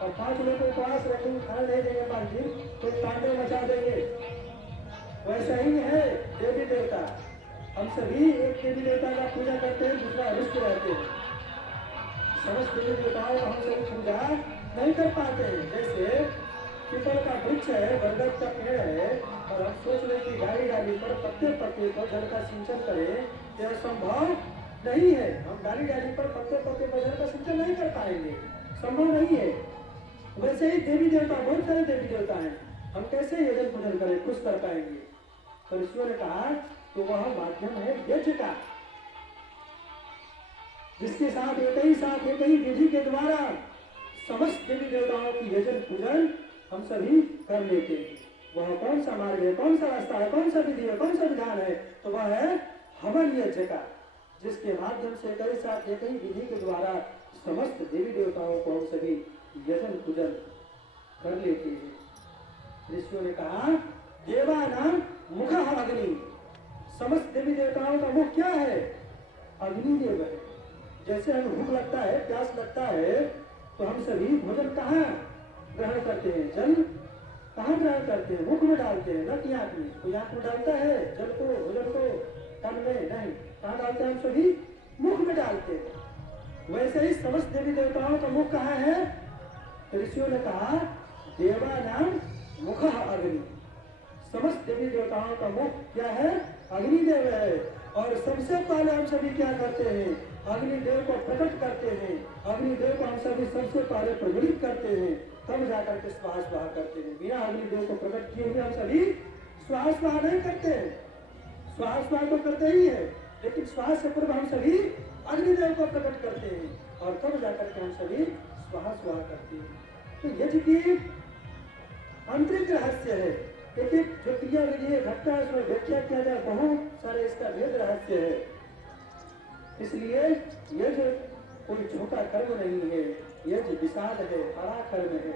और 5 लोगों को उपवास रखेंगे, खाना नहीं देंगे 5 दिन, तो तांडव मचा देंगे। वैसा ही है देवी देवता। हम सभी एक देवी देवता का पूजा करते हैं, दूसरा अरिष्ट रहते हैं। समस्त देवी देवताओं का हम सभी पूजा नहीं कर पाते हैं। जैसे पीपल का वृक्ष है, बरगद का पेड़ है, और हम सोच रहे कि डाली डाली पर पत्ते पत्ते पर जल का सिंचन करें, यह संभव नहीं है। हम डाली डाली पर पत्ते पत्ते पर जल का सिंचन नहीं कर पाएंगे, संभव नहीं है। वैसे ही देवी देवता, बहुत सारे देवी देवता हैं, हम कैसे यजन पूजन करें, खुश कर पाएंगे? तो ऋषियों ने कहा तो वह माध्यम है यज्ञ का, जिसके साथ एक ही विधि के द्वारा समस्त देवी देवताओं की यजन पूजन हम सभी कर लेते हैं। वह कौन सा मार्ग है, कौन सा रास्ता है, कौन सा विधि है, कौन सा विधान है? तो वह है हवन यज्ञ का, जिसके माध्यम से एक ही विधि के द्वारा समस्त देवी देवताओं को हम सभी यजन पूजन कर लेते हैं। ऋषियों ने कहा देवानाम मुख अग्नि, समस्त देवी देवताओं का मुख क्या है? अग्निदेव है। जैसे हमें भूख लगता है, प्यास लगता है, तो हम सभी भोजन कहाँ ग्रहण करते हैं? जल कहाँ ग्रहण करते हैं? मुख में डालते हैं, न कि आंख में। तो आंख में डालता है जल को, भोजन को, तन में नहीं। कहाँ डालते हैं? हम सभी मुख में डालते हैं। वैसे ही समस्त देवी देवताओं का मुख कहाँ है? ऋषियों ने कहा देवानाम मुख अग्नि, समस्त देवी देवताओं का मुख क्या है? अग्निदेव है। और सबसे पहले हम सभी क्या करते हैं? अग्निदेव को प्रकट करते हैं। अग्निदेव को हम सभी सबसे पहले प्रज्वलित करते हैं, तब जाकर के स्वाहा स्वाहा करते हैं। बिना अग्निदेव को प्रकट किए हुए हम सभी स्वाहा स्वाहा नहीं करते। स्वाहा स्वाहा तो करते ही है, लेकिन स्वाहा से पूर्व हम सभी अग्निदेव को प्रकट करते हैं, और तब जाकर के हम सभी स्वाहा स्वाहा करते हैं। तो यज्ञ की आंतरिक रहस्य है। एक एक जो क्रिया विधि घटना है, उसमें व्याख्या किया जाए, बहुत सारे इसका भेद रहस्य है। इसलिए यज्ञ कोई छोटा कर्म नहीं है, यज्ञ विशाल है, बड़ा कर्म है।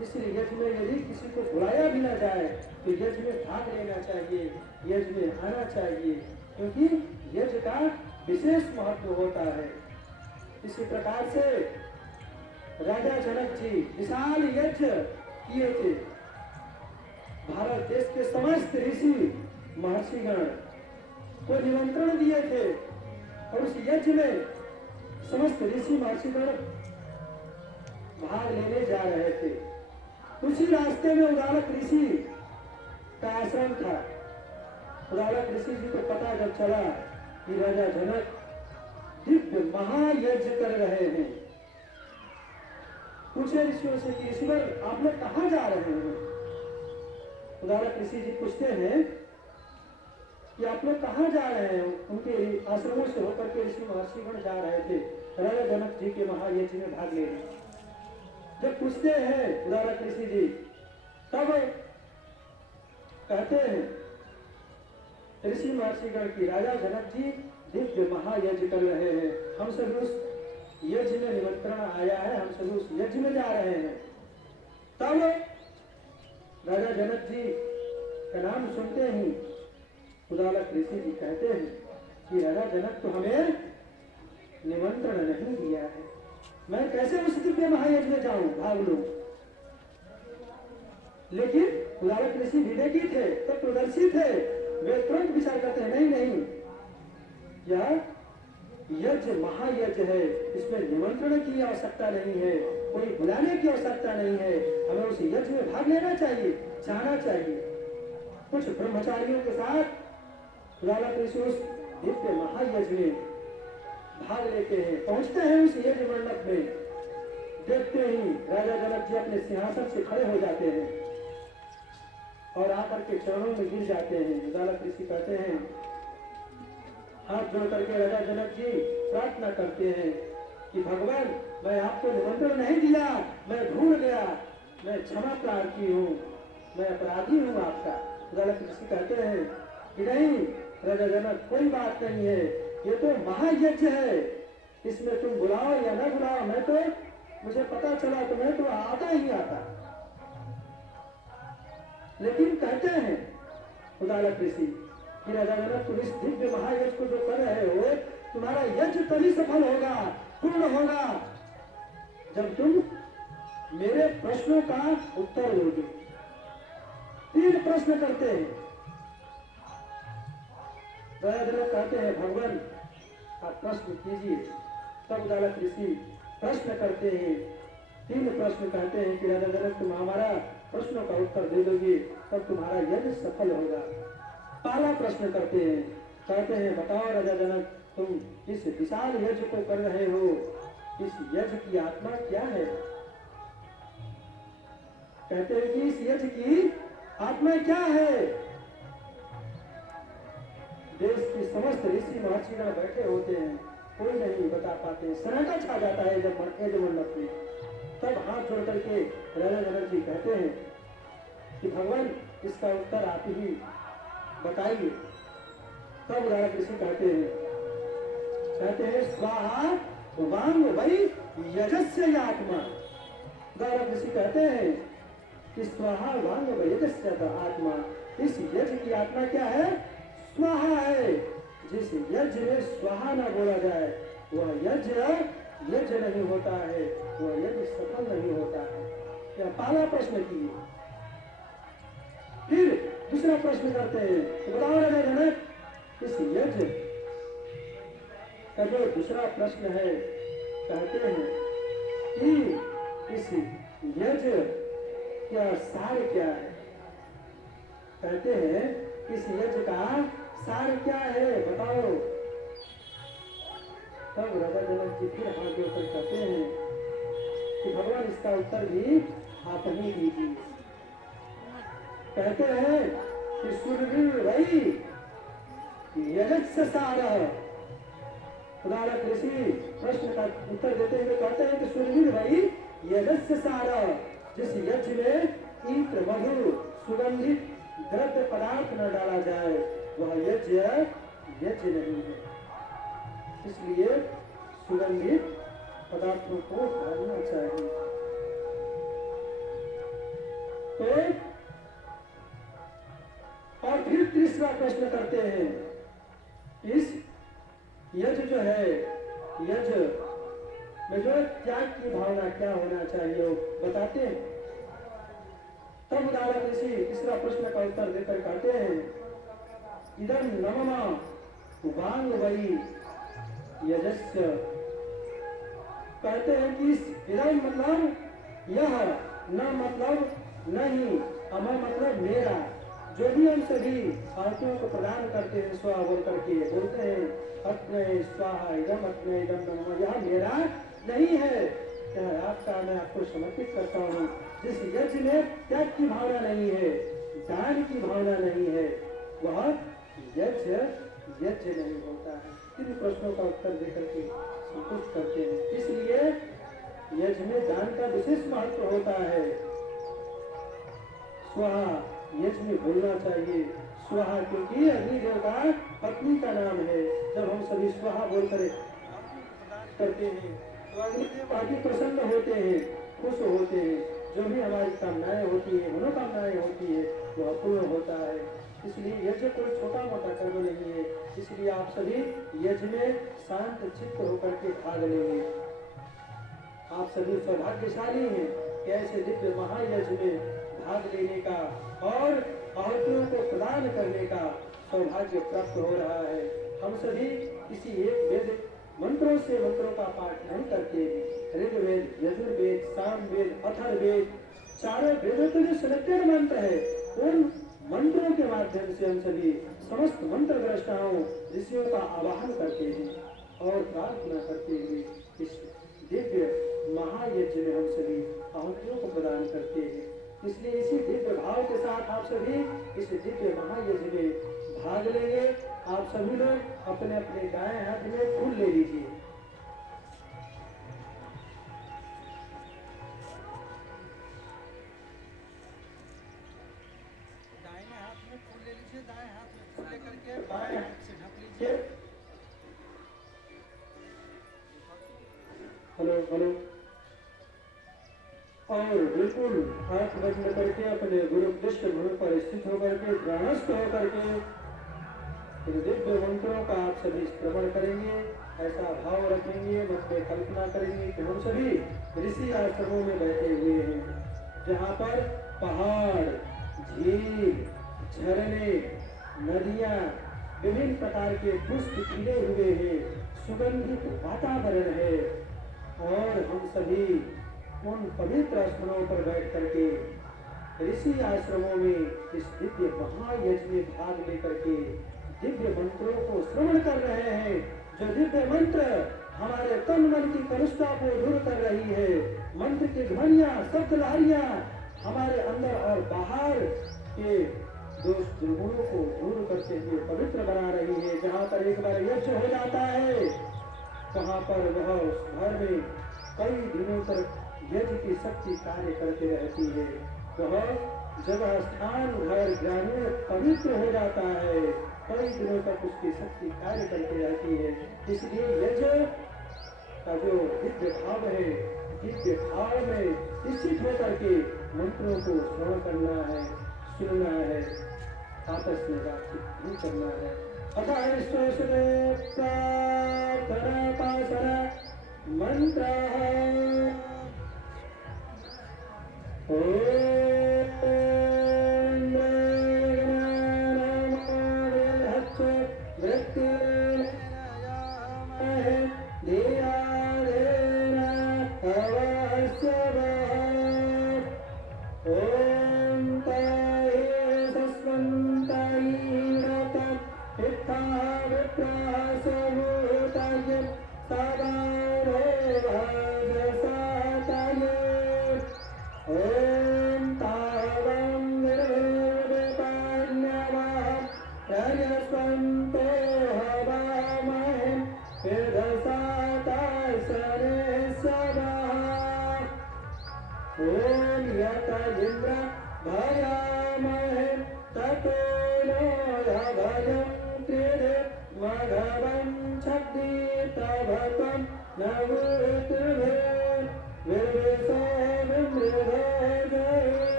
इसलिए यज्ञ में यदि किसी को बुलाया भी ना जाए तो यज्ञ में भाग लेना चाहिए, यज्ञ में आना चाहिए, क्योंकि यज्ञ का विशेष महत्व होता है। इसी प्रकार से राजा जनक जी विशाल यज्ञ किए थे। भारत देश के समस्त ऋषि महर्षिगण को निमंत्रण दिए थे, और उस यज्ञ में समस्त ऋषि महर्षिगण भाग लेने जा रहे थे। उसी रास्ते में उदालक ऋषि का आश्रम था। उदालक ऋषि जी को पता जब चला कि राजा जनक दिव्य महायज्ञ कर रहे हैं, पूछे ऋषियों से कि ऋषिवर आप लोग कहाँ जा रहे हैं? उदालक ऋषि जी पूछते हैं कि आप लोग कहाँ जा रहे हैं? उनके आश्रमों से होकर के ऋषि महर्षिगण जा रहे थे राजा जनक जी के महायज्ञ में भाग लेने। जब पूछते हैं उदालक ऋषि जी, तब कहते हैं ऋषि महर्षिगण की राजा जनक जी दिव्य महायज्ञ कर रहे हैं, हम सभी उस यज्ञ में निमंत्रण आया है, हम सभी उस यज्ञ में जा रहे हैं। तब राजा जनक जी का नाम सुनते ही उदालक ऋषि जी कहते हैं कि राजा जनक तो हमें निमंत्रण नहीं दिया है, मैं कैसे उस दिव्य महायज्ञ में जाऊं, भाग लूं। लेकिन उदालक ऋषि विवेकी थे, तत्वदर्शी थे, वे तुरंत विचार करते हैं नहीं नहीं, यह यज्ञ महायज्ञ है, इसमें निमंत्रण की आवश्यकता नहीं है, कोई बुलाने की आवश्यकता नहीं है, हमें उस यज्ञ में भाग लेना चाहिए, जाना चाहिए। कुछ ब्रह्मचारियों के साथ उदालक ऋषि उस दिव्य महायज्ञ में भाग लेते हैं, पहुंचते हैं उस यज्ञ मंडप में। देखते ही राजा जनक जी अपने सिंहासन से खड़े हो जाते हैं और आकर के चरणों में गिर जाते हैं। उदालक ऋषि कहते हैं, हाथ जोड़ करके राजा जनक जी प्रार्थना करते हैं कि भगवान, मैं आपको निमंत्रण नहीं दिया, मैं भूल गया, मैं क्षमा प्रार्थी हूँ, मैं अपराधी हूँ आपका। उदालक ऋषि कहते हैं कि नहीं राजा जनक, कोई बात नहीं है, ये तो महायज्ञ है, इसमें तुम बुलाओ या न बुलाओ, मैं तो, मुझे पता चला तो मैं तो आता ही आता। लेकिन कहते हैं उदालक ऋषि कि राजा जनक, तुम इस दिव्य महायज्ञ को जो कर रहे हो, तुम्हारा यज्ञ तभी सफल होगा, पूर्ण होगा, जब तुम मेरे प्रश्नों का उत्तर दोगे। 3 प्रश्न करते हैं। राजा जनक कहते हैं, भगवान आप प्रश्न कीजिए। तब उदालक ऋषि प्रश्न करते हैं, 3 प्रश्न कहते हैं कि राजा जनक, तुम हमारा प्रश्नों का उत्तर दे दोगे तब तुम्हारा यज्ञ सफल होगा। पहला प्रश्न करते हैं, कहते हैं, बताओ राजा जनक, तुम इस विशाल यज्ञ को कर रहे हो, इस यज्ञ की आत्मा क्या है? कहते हैं कि इस यज्ञ की आत्मा क्या है? देश की समस्त ऋषि महर्षिगण बैठे होते हैं, कोई नहीं बता पाते, सन्नाटा छा जाता है जब यज्ञ मंडप में। तब हाथ जोड़ करके राजा जनक जी कहते हैं कि भगवान, इसका उत्तर आप ही बताइए। तब उदालक ऋषि कहते हैं स्वाहा वांग वै यजस्य आत्मा। उदालक ऋषि कहते हैं कि स्वाहा वांग वै यजस्य आत्मा, इस यज्ञ की आत्मा क्या है? स्वाहा है। जिस यज्ञ में स्वाहा न बोला जाए वह यज्ञ नहीं होता है, वह यज्ञ सफल नहीं होता है। क्या पहला प्रश्न किए। फिर दूसरा प्रश्न करते हैं, तो बताओ राजा जनक, इस यज्ञ का जो दूसरा प्रश्न है, कहते हैं कि इस यज्ञ का सार क्या है? कहते हैं इस यज्ञ का सार क्या है, बताओ। तब राजा जनक जी फिर हाथ जोड़कर कहते हैं कि भगवान, इसका उत्तर भी आप ही दीजिए। कहते हैं कि सुरवीर वही यजस्य सारः। उदालक ऋषि प्रश्न का उत्तर देते हुए कहते हैं कि सुरवीर वही यजस्य सारः, जिस यज्ञ में इत्र मधुर सुगंधित द्रव्य पदार्थ न डाला जाए वह यज्ञ नहीं है। इसलिए सुगंधित पदार्थों को डालना चाहिए। तो और फिर तीसरा प्रश्न करते हैं, इस यज्ञ जो है, यज्ञ में जो त्याग की भावना क्या होना चाहिए वो बताते हैं। तब उदालक ऋषि तीसरा प्रश्न का उत्तर देकर कहते हैं, इदं नमः वांग वै यजस्य। कहते हैं कि इदं मतलब यह, न मतलब नहीं, अमर मतलब मेरा। जो भी हम सभी आत्माओं को प्रदान करते हैं स्वाहा बोल करके बोलते हैं, अग्नये स्वाहा इदम अग्नये इदम नमः, यह मेरा नहीं है, यह आपका, मैं आपको समर्पित करता हूँ। जिस यज्ञ में त्याग की भावना नहीं है, दान की भावना नहीं है, वह यज्ञ नहीं होता है। इन प्रश्नों का उत्तर देकर के संतुष्ट करते हैं। इसलिए यज्ञ में दान का विशेष महत्व होता है। स्वाहा यज्ञ में बोलना चाहिए, स्वाहा, क्योंकि अग्निदेव का पत्नी का नाम है। जब हम सभी स्वाहा बोल करते हैं तो अग्निदेव काफी प्रसन्न होते हैं, खुश होते हैं, जो भी हमारी कामना ये मनोकामनाएं होती है वो अपूर्ण होता है। इसलिए यज्ञ कोई छोटा मोटा कर्म नहीं है। इसलिए आप सभी यज्ञ में शांत चित्त होकर के भाग लेंगे। आप सभी सौभाग्यशाली हैं कि ऐसे दिव्य महायज्ञ में भाग लेने का और आहुतियों को प्रदान करने का सौभाग्य प्राप्त हो रहा है। हम सभी किसी एक वेद मंत्रों से मंत्रों का पाठ नहीं करते। ऋग्वेद, यजुर्वेद, सामवेद, अथर्ववेद, चारों वेदों के जो सिलेक्टेड मंत्र है उन मंत्रों के माध्यम से हम सभी समस्त मंत्र द्रष्टाओं ऋषियों का आवाहन करते हैं और प्रार्थना करते हुए इस दिव्य महायज्ञ में हम सभी आहुतियों को प्रदान करते हैं। इसलिए इसी दिव्य भाव के साथ आप सभी इस दिव्य महायज्ञ में भाग लेंगे। आप सभी लोग अपने अपने दाएं हाथ में फूल ले लीजिए। दाहिने हाथ में फूल ले लीजिए, दाएं हाथ में फूल लेकर के बाएं हाथ से ढक लीजिए। Hello hello. और बिल्कुल आंख बंद करके अपने गुरु दृष्ट गुरु पर स्थित होकर के ध्यानस्थ होकर के इन दिव्य मंत्रों का आप सभी श्रवण करेंगे। ऐसा भाव रखेंगे, मन में कल्पना करेंगे कि हम सभी ऋषि आश्रमों में बैठे हुए हैं जहाँ पर पहाड़, झील, झरने, नदियाँ, विभिन्न प्रकार के पुष्प खिले हुए हैं, सुगंधित वातावरण है और हम सभी उन पवित्र स्थानों पर बैठ करके ऋषि आश्रमों में इस दिव्य महायज्ञ में भाग लेकर के दिव्य मंत्रों को श्रवण कर रहे हैं। जो दिव्य मंत्र हमारे तन मन की कलुषता को दूर कर रही है, मंत्र की ध्वनियां, शब्द लहरियां हमारे अंदर और बाहर के दोष दुर्गुणों को दूर करते हुए पवित्र बना रही है। जहाँ पर एक बार यज्ञ हो जाता है वहाँ पर वह उस घर में कई दिनों तक यज्ञ की शक्ति कार्य करते रहती है। वह जगह, स्थान, घर, ग्रामीण पवित्र हो जाता है, कई दिनों तक उसकी शक्ति कार्य करती रहती है। इसलिए यज्ञ का जो दिव्य भाव है, दिव्य भाव में स्थित होकर के मंत्रों को श्रवण करना है, सुनना है, आपस में बातचीत नहीं करना है। अतः मंत्र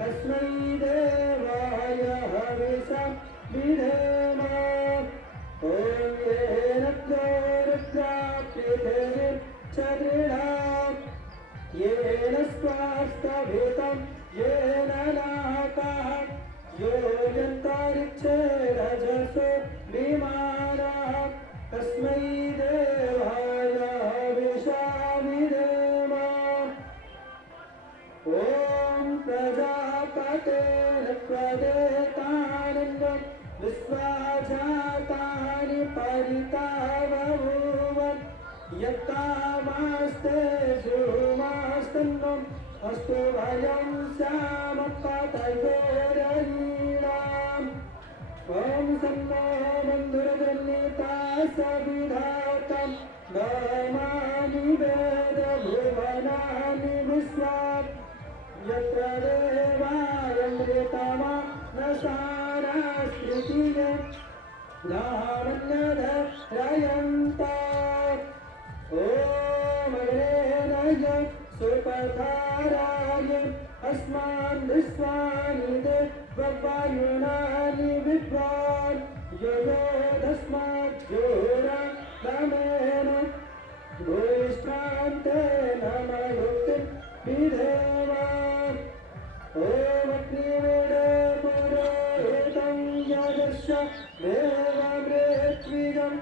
तस्मै देवाय हविषा विधेम ॐ येन रुद्रा पृथिवीर्च दृढा येन स्वास्थ्यभूतं येन नाकाः योऽन्तरिक्षे रजसो विमानः तस्मै देवाय हविषा विधेम ॐ प्रजापतेन प्रदेतानन्दं विश्वाजातानि परिता बभूवन् यत्कामास्ते धूमास्तन्नम् अस्तु भयं श्यामपतयोरयीणाम् ॐ सन्नो मन्धुरजनिता सविधातं नामानि वेदभुवनानि विश्वात् यत्र देवायमृतमा न सारास्मृतिः नामन्यधरयन्ता ॐ अग्नेय सुपथाराय अस्मान् विश्वानि देववायुनानि विद्वान् यो तस्मात् जोरा नमेन भूष्ठान्तेन मयुक्तिं विधेम ॐ अग्निवेदे पुरोहितं यजश्च देवमृत्विजं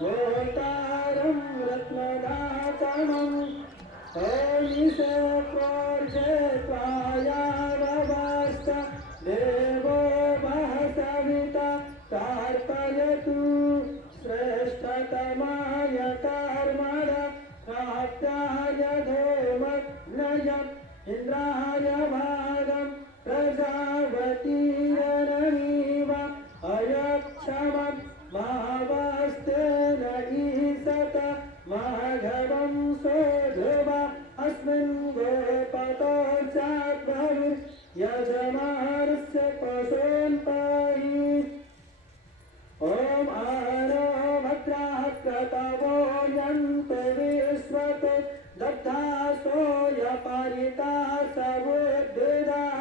गोतारं रत्नदातमम् ईशप्रोर्जे त्वायाववास्त देवो महसविता प्रार्थयतु श्रेष्ठतमाय कर्मण प्राप्याय धूमग्नयम् इन्द्राय भागं प्रजावतीयनमीव अयक्षमं महावस्तेन ईशत माघवं सोऽध्रुवा अस्मिन् गोपतो चाद्भविष् यजमानस्य पशून् पाहि ॐ आरो भद्राः क्रतवो यन्तु विश्वतो दग्धासो यपरिता सवुद्भिदाः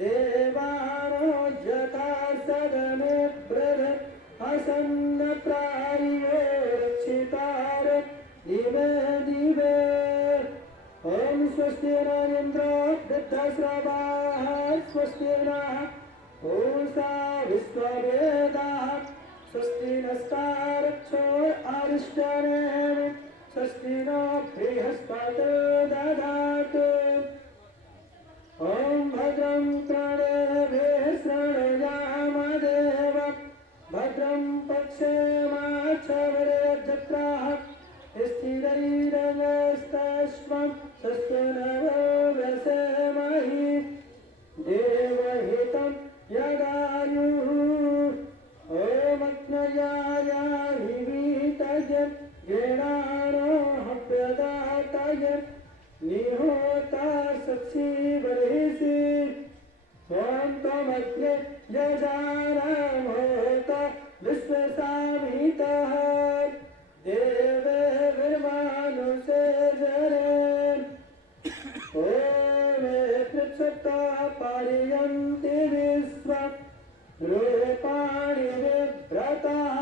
देवानो यथा सदमे बृहत् असन्नप्रायो रक्षितार दिवे दिवे ॐ स्वस्ति न इन्द्रो वृद्धश्रवाः स्वस्ति नः पूषा विश्ववेदाः स्वस्ति नस्तारक्षोररिष्टनेमि स्वस्ति नो बृहस्पतिर्दधातु ॐ भद्रं कर्णेभिः शृणुयामदेव भद्रं पश्येमाक्षभिर्जत्राः स्थिरैरवस्तश्वं स्वस्तिनरो व्यसेमहि देवहितं यदायुः ॐ अग्नयायाहिवीतय गृणानो हव्यदातय निहोता सक्षी बर्हिषि त्वं त्वमग्ने यजानमोत विश्वसामितः देवे विर्मानुषे जरे ॐ पृच्छता पारयन्ति विश्वं रूपाणि विभ्रताः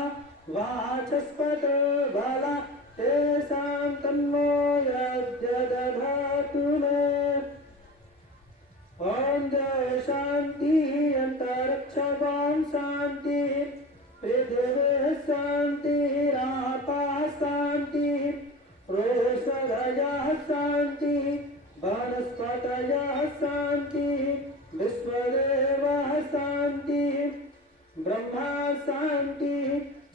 वाचस्पतिर्बला तेषां तन्नो यद्यदधातु मे ॐ शान्तिः अन्तरिक्षवां शान्तिः पृथिवीः शान्तिः आपाः शान्तिः ओषधयः शान्तिः वनस्पतयः शान्तिः विश्वदेवः शान्तिः ब्रह्मा शान्तिः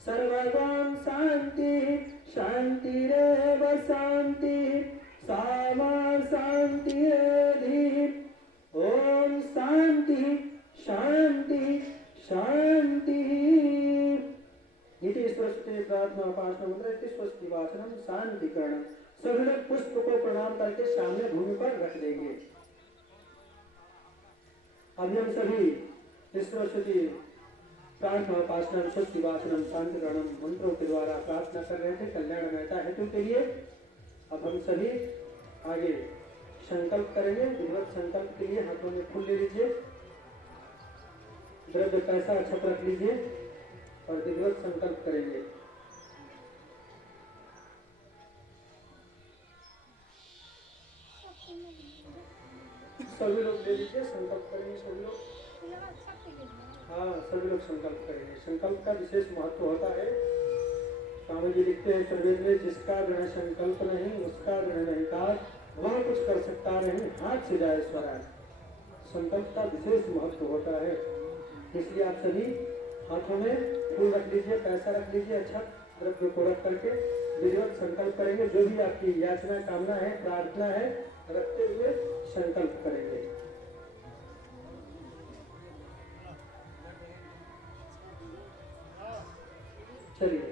सर्वगं शान्तिः शान्तिरेव शान्तिः सामा शान्तिरेधिः ॐ शान्तिः शान्तिः शान्तिः इति स्वस्ति प्रार्थना उपासना मंत्र स्वस्ति वाचनम शांतिकरण। सभी लोग पुष्प को प्रणाम करके सामने भूमि पर रख देंगे। अभी हम सभी सरस्वती प्रार्थना उपासना स्वस्ति वाचनम शांतिकरणम मंत्रों के द्वारा प्रार्थना कर रहे थे कल्याण मेहता हेतु के लिए। अब हम सभी आगे संकल्प करेंगे। विधिवत संकल्प के लिए हाथों में फूल ले लीजिए, द्रव्य पैसा अक्षत रख लीजिए और विधिवत संकल्प करेंगे। सभी लोग ले लीजिए, संकल्प करेंगे सभी लोग। हाँ, सभी लोग संकल्प करेंगे। संकल्प का विशेष महत्व होता है। स्वामी जी लिखते हैं सर्वेद में, जिसका दृढ़ संकल्प नहीं उसका दृढ़ नहीं काज, वह कुछ कर सकता नहीं हाथ से जाए स्वराज। संकल्प का विशेष महत्व होता है, इसलिए आप सभी हाथों में फूल रख लीजिए, पैसा रख लीजिए, अच्छा द्रव्य को रख करके विधिवत संकल्प करेंगे। जो भी आपकी याचना कामना है प्रार्थना है रखते हुए संकल्प करेंगे। चलिए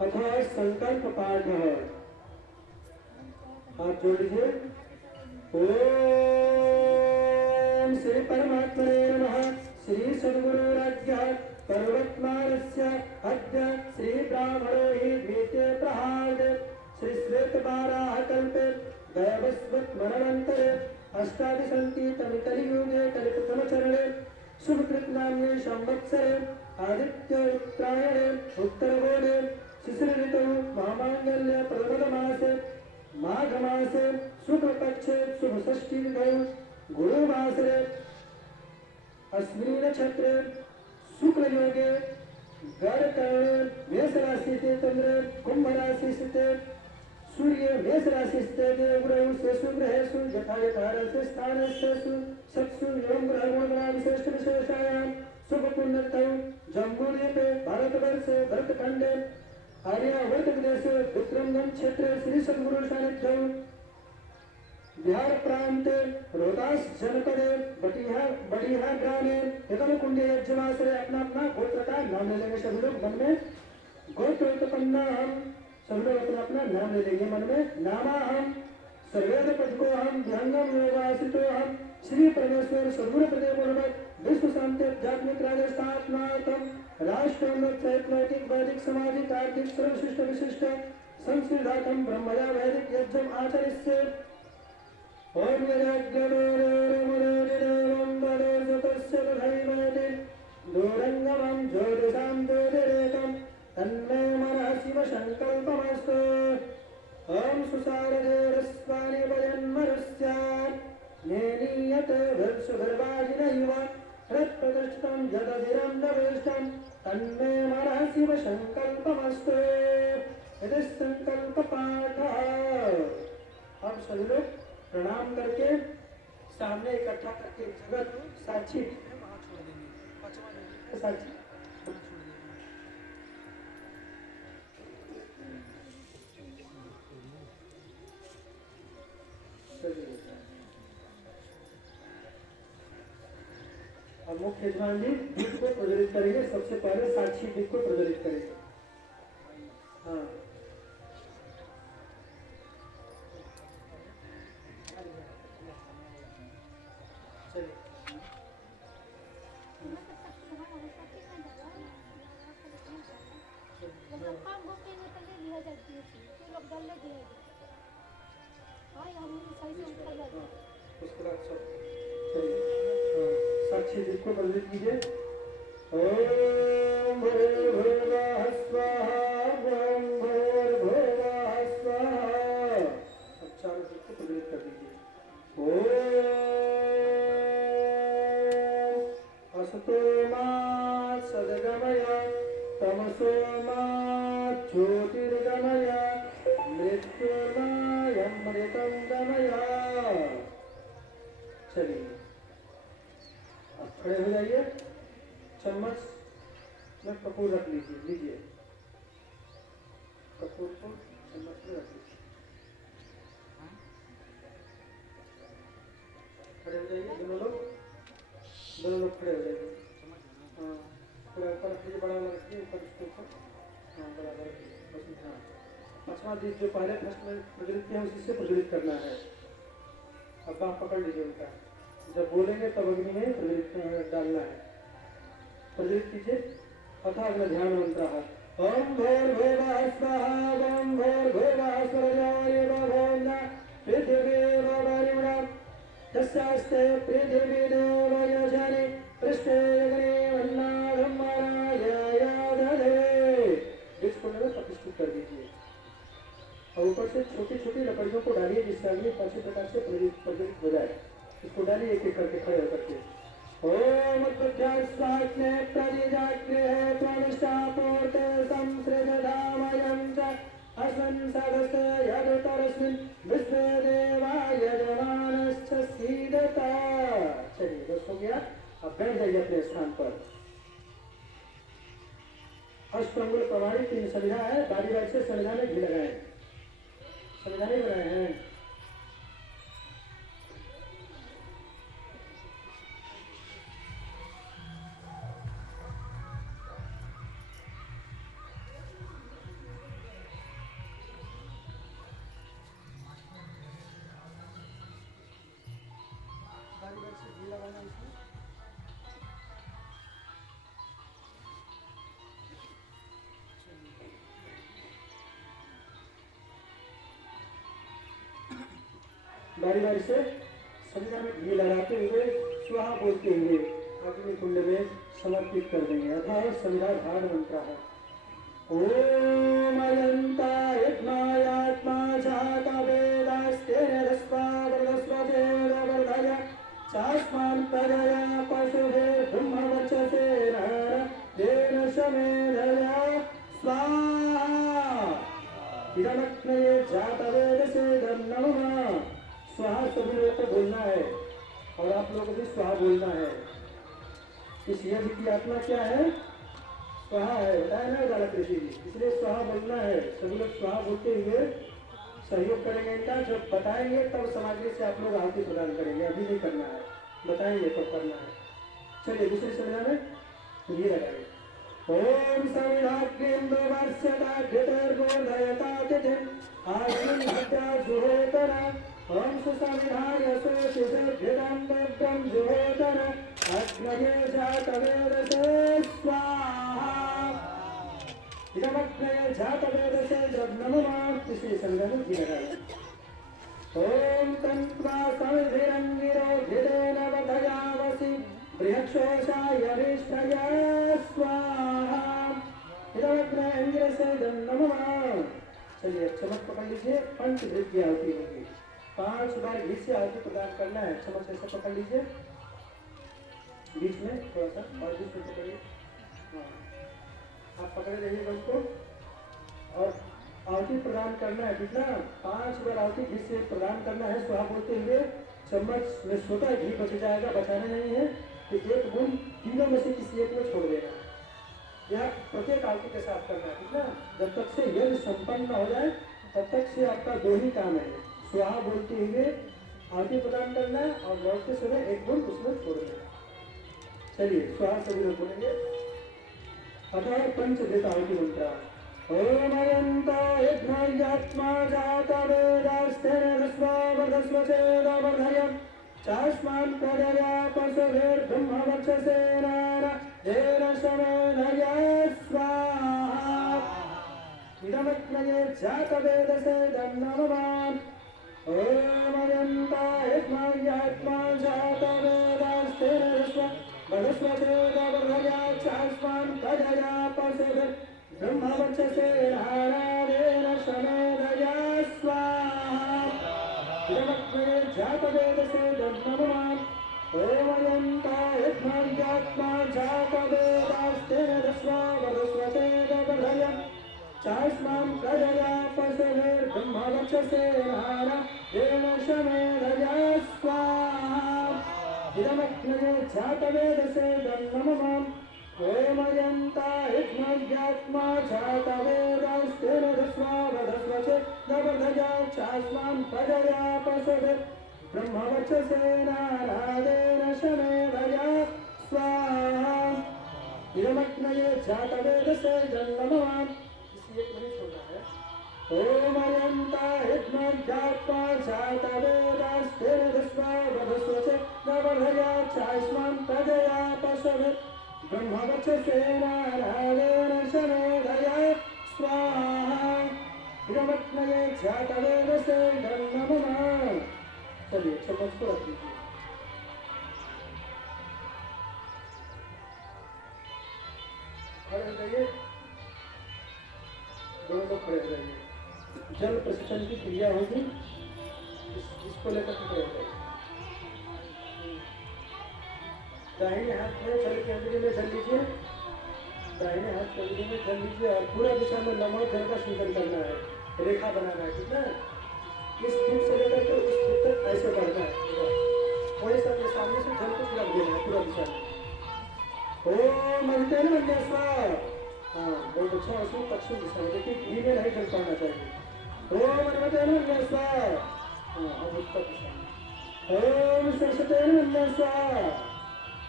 अथवा संकल्प पाठ है, हाथ जोड़ लीजिए। ओम श्री परमात्मने नमः। श्री सद्गुरुराज्ञ पर्वतमानस्य अद्य श्री ब्राह्मणो हि द्वितीय प्रहाद श्री श्वेत बाराह कल्पे दैवस्वत मनवंतरे अष्टादशंति तम कलियुगे कलिप्रथम चरणे शुभकृत नाम्ने संवत्सरे आदित्य उत्तरायणे उत्तरगोणे शिशिर ऋतौ महामांगल्य प्रथम मासे माघ मासे शुक्ल पक्षे शुभ षष्ठी तिथौ गुरुवासरे अश्विनी नक्षत्रे शुक्ल योगे गर्कर्णे मेष राशि से चंद्र कुंभ राशि स्थिते सूर्य मेष राशि स्थिते देवग्रह शेषु ग्रहेषु यथा यथा रसि स्थानेषु सत्सु एवं ग्रह गुणगणा विशिष्ट विशेषायां शुभ पुण्यतौ जम्बूद्वीपे भारतवर्षे भरतखंडे आर्यावर्त प्रदेशे विक्रमगंज क्षेत्रे श्री सद्गुरु सानिध्यौ बिहार प्रांते रोहतास जनपदे बड़िया ग्रामे एकल कुंडे यज्ञवासरे अपना अपना गोत्र का नाम ले लेंगे सभी लोग मन में। गोत्र उत्पन्ना हम सभी लोग अपना अपना नाम ले लेंगे मन में। नामा हम सर्वेद पदको हम ध्यांगम योगासितो हम श्री परमेश्वर सद्गुरु प्रदेव विश्व शांति आध्यात्मिक राजस्थापनार्थम राष्ट्रोन्नत सैकलौकिक वैदिक सामाजिक आर्थिक सर्वशिष्ट विशिष्ट संस्कृताकम ब्रह्मया वैदिक यज्ञम आचरिष्ये। ओम दूरंगमं ज्योतिषां ज्योतिरेकं तन्मे मनः शिव संकल्पमस्तु। ओम सुसारदेरस्वानि वयन्मरुस्यान् नेनीयत वृक्षभर्वाजिनैव हृत्प्रतिष्ठितं यदधिरं नवेष्टं तन्मे मनः शिव संकल्पमस्तु। यदि संकल्प पाठः। अब सभी लोग प्रणाम करके सामने इकट्ठा करके जगत साक्षी साक्षी अब मुख्य यजमान जी दीप को प्रज्वलित करेंगे। सबसे पहले साक्षी दीप को प्रज्वलित करेंगे। हाँ साक्षी दीप को प्रज्वलित कीजिए। ओम भूर्भुवः स्वाहा ओम भूर्भुवः स्वाहा। अब चारों दीप को प्रज्वलित कर दीजिए। ओम असतो मा सद्गमय तमसो मा ज्योतिर्गमय मृत्युर्मायमृतं गमय। चलिए अब खड़े हो जाइए। चम्मच में कपूर रख लीजिए कपूर को चम्मच में रख लीजिए। खड़े हो जाइए दोनों लोग खड़े हो जाइए। हाँ पूरा ऊपर रखिए, बड़ा वाला रखिए ऊपर उसके ऊपर। हाँ बराबर रखिए। हाँ पांचवा दीप जो पहले फर्स्ट में प्रज्वलित किया उसी से प्रज्वलित करना है। अब आप पकड़ लीजिए उनका, जब बोलेंगे तब अग्नि में प्रज्वलित डालना है। प्रज्वलित कीजिए। अथा अग्नि ध्यान मंत्र है ओम भूर्भुवः स्वाहा ओम भूर्भुवः स्वर्गाय पृथिवीर्वरुणः तस्यास्ते पृथिवीदेव यजने पृष्ठे अग्ने वन्नाधम्मराय दधे। बीज को प्रतिष्ठित कर दीजिए और ऊपर से छोटी छोटी लकड़ियों को डालिए जिससे अग्नि अच्छी प्रकार से प्रज्वलित हो जाए। इसको डालिए एक एक करके खड़े होकर के। ओम स्वाग्ने प्रतिजाग्रहे त्वमिष्टापूर्ते संसृजधामयं च अस्मिन् सदस्ते यदुतरस्मिन् विश्वे देवा यजमानश्च सीदता। चलिए बस हो गया। अब बैठ जाइए अपने स्थान पर। अष्टांगुल प्रमाणित 3 संविधा है। बारी बारी से संविधा में घी लगाए, संविधा नहीं बनाए हैं। बारी बारी से घी लगाना इसमें। बारी बारी से संविधा में घी लगाते हुए स्वाहा बोलते हुए अग्नि कुंड में समर्पित कर देंगे। अतः संविधा धारण मंत्र है। ओम अयंता यज्ञायात्मा जाता वेदास्तेन रस्वा वरदस्वतेन वर्धय चास्मान् प्रजया पशुभे ब्रह्मवर्चसेन तेन शमेधया स्वाहा। हिरण्यग्नये जातवेदसे नमः। स्वाहा सभी लोगों को बोलना है और आप लोगों को भी स्वाहा बोलना है। इस यज्ञ की आत्मा क्या है? स्वाहा है, बताया ना बालक ऋषि जी। इसलिए स्वाहा बोलना है। सभी लोग स्वाहा बोलते हुए सहयोग करेंगे इनका। जब बताएंगे तब सामग्री से आप लोग आहुति प्रदान करेंगे। अभी नहीं करना है, बताएंगे कब करना है। चलिए दूसरी संविधा में ये लगाएंगे। ओम संविधाग्निर्वर्ष्यता घृतर्गोर्धयता तिथिं आग्निं विद्या जुहोतरा। ओम सुसंविधाय सुशिषघृतं दग्धं जुहोतरा अग्नये जातवेदसे स्वाहा। इदमग्नये जातवेदसे नमः। इसी संविधा में घी लगाएंगे। ओम तन्त्वा समिधिरङ्गिरो घृतेन वर्धयावसि बृहक्षोषायभिष्टय स्वाहा। इदमग्नयेन्द्रसे नमः। चलिए चमक पकड़ लीजिए। पंचभृत की आहुति होगी। 5 बार घी से आहुति प्रदान करना है। चमक ऐसा पकड़ लीजिए, बीच में थोड़ा सा और बीच में पकड़िए। हाँ, आप पकड़े रहिएगा उसको और आहुति प्रदान करना है। कितना? 5 बार आहुति घी से प्रदान करना है। स्वाहा बोलते हुए चम्मच में छोटा घी बच जाएगा, बचाना नहीं है। तो 1 बूंद तीनों में से किसी एक में छोड़ देना है। यह प्रत्येक आहुति के साथ करना है। कितना? जब तक से यज्ञ संपन्न हो जाए तब तक से आपका 2 ही काम है। स्वाहा बोलते हुए आहुति प्रदान करना है और लौटते समय 1 बूंद उसमें छोड़ देना। चलिए स्वाहा सभी लोग बोलेंगे। अतः पंचभृत आहुति मंत्र। ओम अयंता यज्ञात्मा जाता वेदास्तेन रस्वा वर्धस्वतेन वर्धयम् चास्मान् प्रजया पशुभिर्ब्रह्मवर्चसेन तेन शमेधया स्वाहा। इदमग्नये जातवेदसे नमः। ओम अयंता यज्ञात्मा जाता वेदास्तेन रस्वा वर्धस्वतेन वर्धया चास्मान् प्रजया पशुभिर्ब्रह्मवर्चसेन तेन शमेधया स्वाहा। इदमग्नये जातवेदसे नमः। ओम अयंता यज्ञात्मा जातवेदास्तेन रस्वा वर्धस्वतेन वर्धयम् चास्मान् प्रजया पशुभिर्ब्रह्मवर्चसेन तेन शमेधया स्वाहा। इदमग्नये जातवेदसे नमः। ओम अयंता यज्ञात्मा जातवेदास्तेन रस्वा वर्धस्वतेन वर्धया चास्मान् प्रजया पशुभिर्ब्रह्मवर्चसेन तेन शमेधया स्वाहा। इदमग्नये जातवेदसे नमः। इसी एक नहीं छोड़ना है। ओम अयंता यज्ञात्मा जातवेदास्तेन रस्वा वर्धस्वतेन वर्धया चास्मान् प्रजया पशुभिर्ब्रह्मवर्चसेन तेन शमेधया मग्नये जातवेन से नमः। चलिए चम्मच को रख दीजिए। खड़े हो जाइए, दोनों लोग खड़े हो जाइए। जल प्रसन्न की क्रिया होगी, इसको लेकर के खड़े हो जाइए। दाहिने हाथ में जल के अंदर में जल लीजिए, दाहिने हाथ के अंदर में जल लीजिए और पूरा दिशा में नमो जल का सिंचन करना है, रेखा बनाना है, ठीक है। इस टिप से लेकर के उस टिप तक ऐसे बढ़ना है। वही सबके सामने से जल को लग देना है पूरा दिशा में। ओम अवितेन मन्यस्वा। हाँ बहुत अच्छा, उसमें पश्चिम दिशा में, लेकिन घी में नहीं जल पाना चाहिए। ओम अवितेन मन्यस्वा। हाँ अब उत्तर दिशा में। ओम सरस्वतेन मन्यस्वा।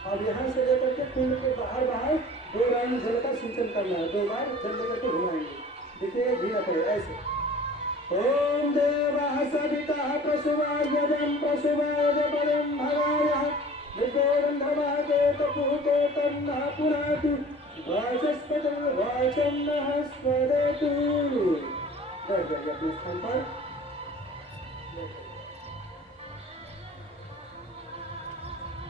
अब यहाँ से लेकर के कुंड के बाहर बाहर 2 राउंड जल का सिंचन करना है, 2 बार जल लेकर के घुमाएंगे। देखिए धीरे पड़े ऐसे। ओम देवः सवितः प्रसुवायजं प्रसुवायजपदं भगायः विकोरन्धमाकेतपुहुतो तन्नः पुनातु वाचस्पतिं वाचं नः स्फुरतु। बैठ जाइए अपने स्थान पर।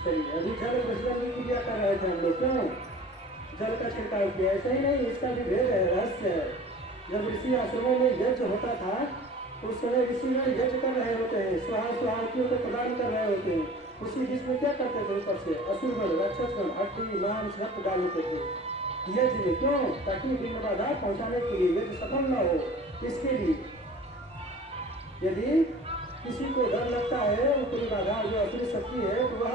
चलिए अभी जल प्रसन्न की क्या कर रहे थे हम लोग, क्यों जल का छिड़काव किया? ऐसा ही नहीं, इसका भी भेद है, रहस्य है। जब ऋषि आश्रमों में यज्ञ होता था उस समय ऋषि में यज्ञ कर रहे होते हैं, स्वाहा स्वाहार्थियों को प्रदान कर रहे होते हैं। उसी बीच में क्या करते थे, ऊपर से असुरगण राक्षसगण हड्डी मांस रक्त डालते थे यज्ञ में, क्यों? ताकि विघ्न बाधा पहुंचाने के लिए, यज्ञ सफल न हो इसके लिए। यदि किसी को डर लगता है ऊपरी बाधा जो असुरी शक्ति है तो वह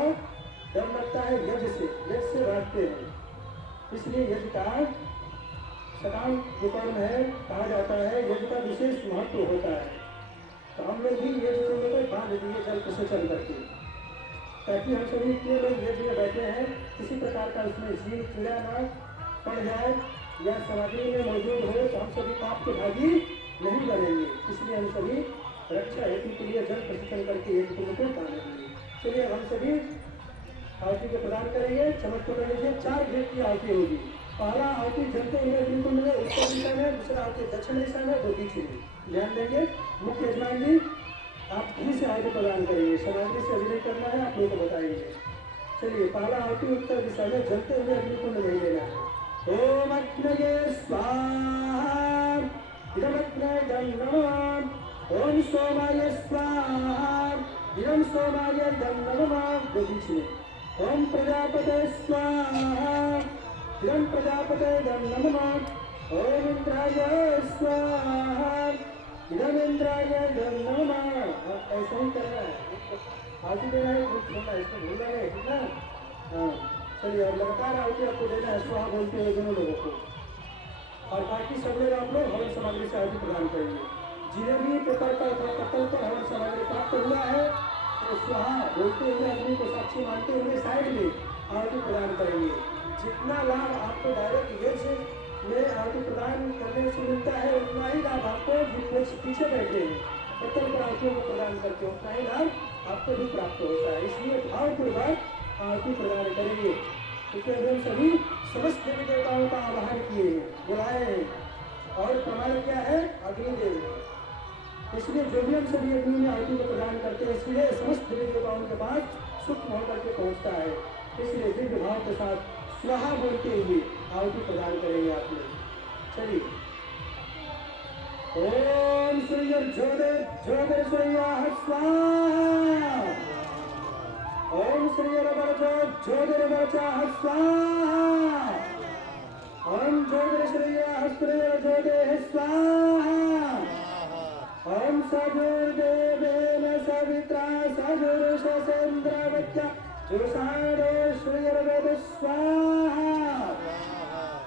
डर लगता है यज्ञ से भागते हैं। इसलिए यज्ञ का सकाम जो कर्म है कहा जाता है, यज्ञ का विशेष महत्व होता है। तो हम लोग भी यज्ञ को बांध दिए जल से चल करके, ताकि हम सभी इतने लोग यज्ञ में बैठे हैं किसी प्रकार का उसमें जीव कीड़ा न पड़ जाए या समाधि में मौजूद हो तो हम सभी पाप के भागी नहीं बनेंगे। इसलिए हम सभी रक्षा हेतु के लिए जल प्रशिक्षण करके यज्ञ को बांधेंगे। चलिए हम सभी आहुति को प्रदान करेंगे। चमक को लीजिए, 4 घेट की आहुति होगी। पहला आहुति जलते हुए बिल्कुल में उत्तर दिशा में, दूसरा आहुति दक्षिण दिशा में, दो बीच में। ध्यान देंगे। मुख्य यजमान जी आप घी से आहुति प्रदान करेंगे, सामग्री से अभिनय करना है, आप लोग को बताएंगे। चलिए पहला आहुति उत्तर दिशा में जलते हुए अग्निकुंड में लेना है। ओम अग्नये स्वाहा इदमग्नये नमः। ओम सोमाय स्वाहा इदं सोमाय नमः। दो बीच में। ओम प्रजापते स्वाहा इदं प्रजापते नमः। ओम इंद्राय स्वाहा इदं इंद्राय नमः। ऐसा ही करना है, आहुति देना है, कुछ छोड़ना है, इसको भूलना है, ठीक है। हाँ चलिए और लगातार आहुति आपको देना है स्वाहा बोलते हुए दोनों लोगों को। और बाकी सब लोग आप लोग हवन सामग्री से आहुति प्रदान करेंगे। जिन्हें भी प्रकार का पत्तल पर हवन सामग्री प्राप्त हुआ है तो स्वाहा बोलते हुए अग्नि को साक्षी मानते हुए साइड में आहुति प्रदान करेंगे। जितना लाभ आपको डायरेक्ट यज्ञ में आहुति प्रदान करने से मिलता है उतना ही लाभ आपको जिन पीछे बैठे हैं पत्तल पर आहुतियों को प्रदान करके उतना ही लाभ आपको भी प्राप्त होता है। इसलिए भावपूर्वक आहुति प्रदान करेंगे, क्योंकि हम सभी समस्त देवी देवताओं का आवाहन किए हैं, बुलाए हैं और प्रमाण क्या है, अग्निदेव। इसलिए जो भी हम सभी अग्नि में आहुति को प्रदान करते हैं इसलिए समस्त देवी देवताओं के पास सुख होकर के पहुंचता है। इसलिए दिव्य भाव के साथ स्वाहा बोलते हुए आहुति प्रदान करेंगे आप लोग। चलिए ओम सूर्योर्ज्योतिर्सूर्याः स्वाहा। ओम सूर्योर्ज्योतिर्वर्चः स्वाहा। ओम ज्योतिर्सूर्याः सूर्योर्ज्योतिः स्वाहा। ओम सजुर्देवेन सवित्रा सजुर्षसेन्द्रवच्च जुषाणो श्रीर्वेद स्वाहा।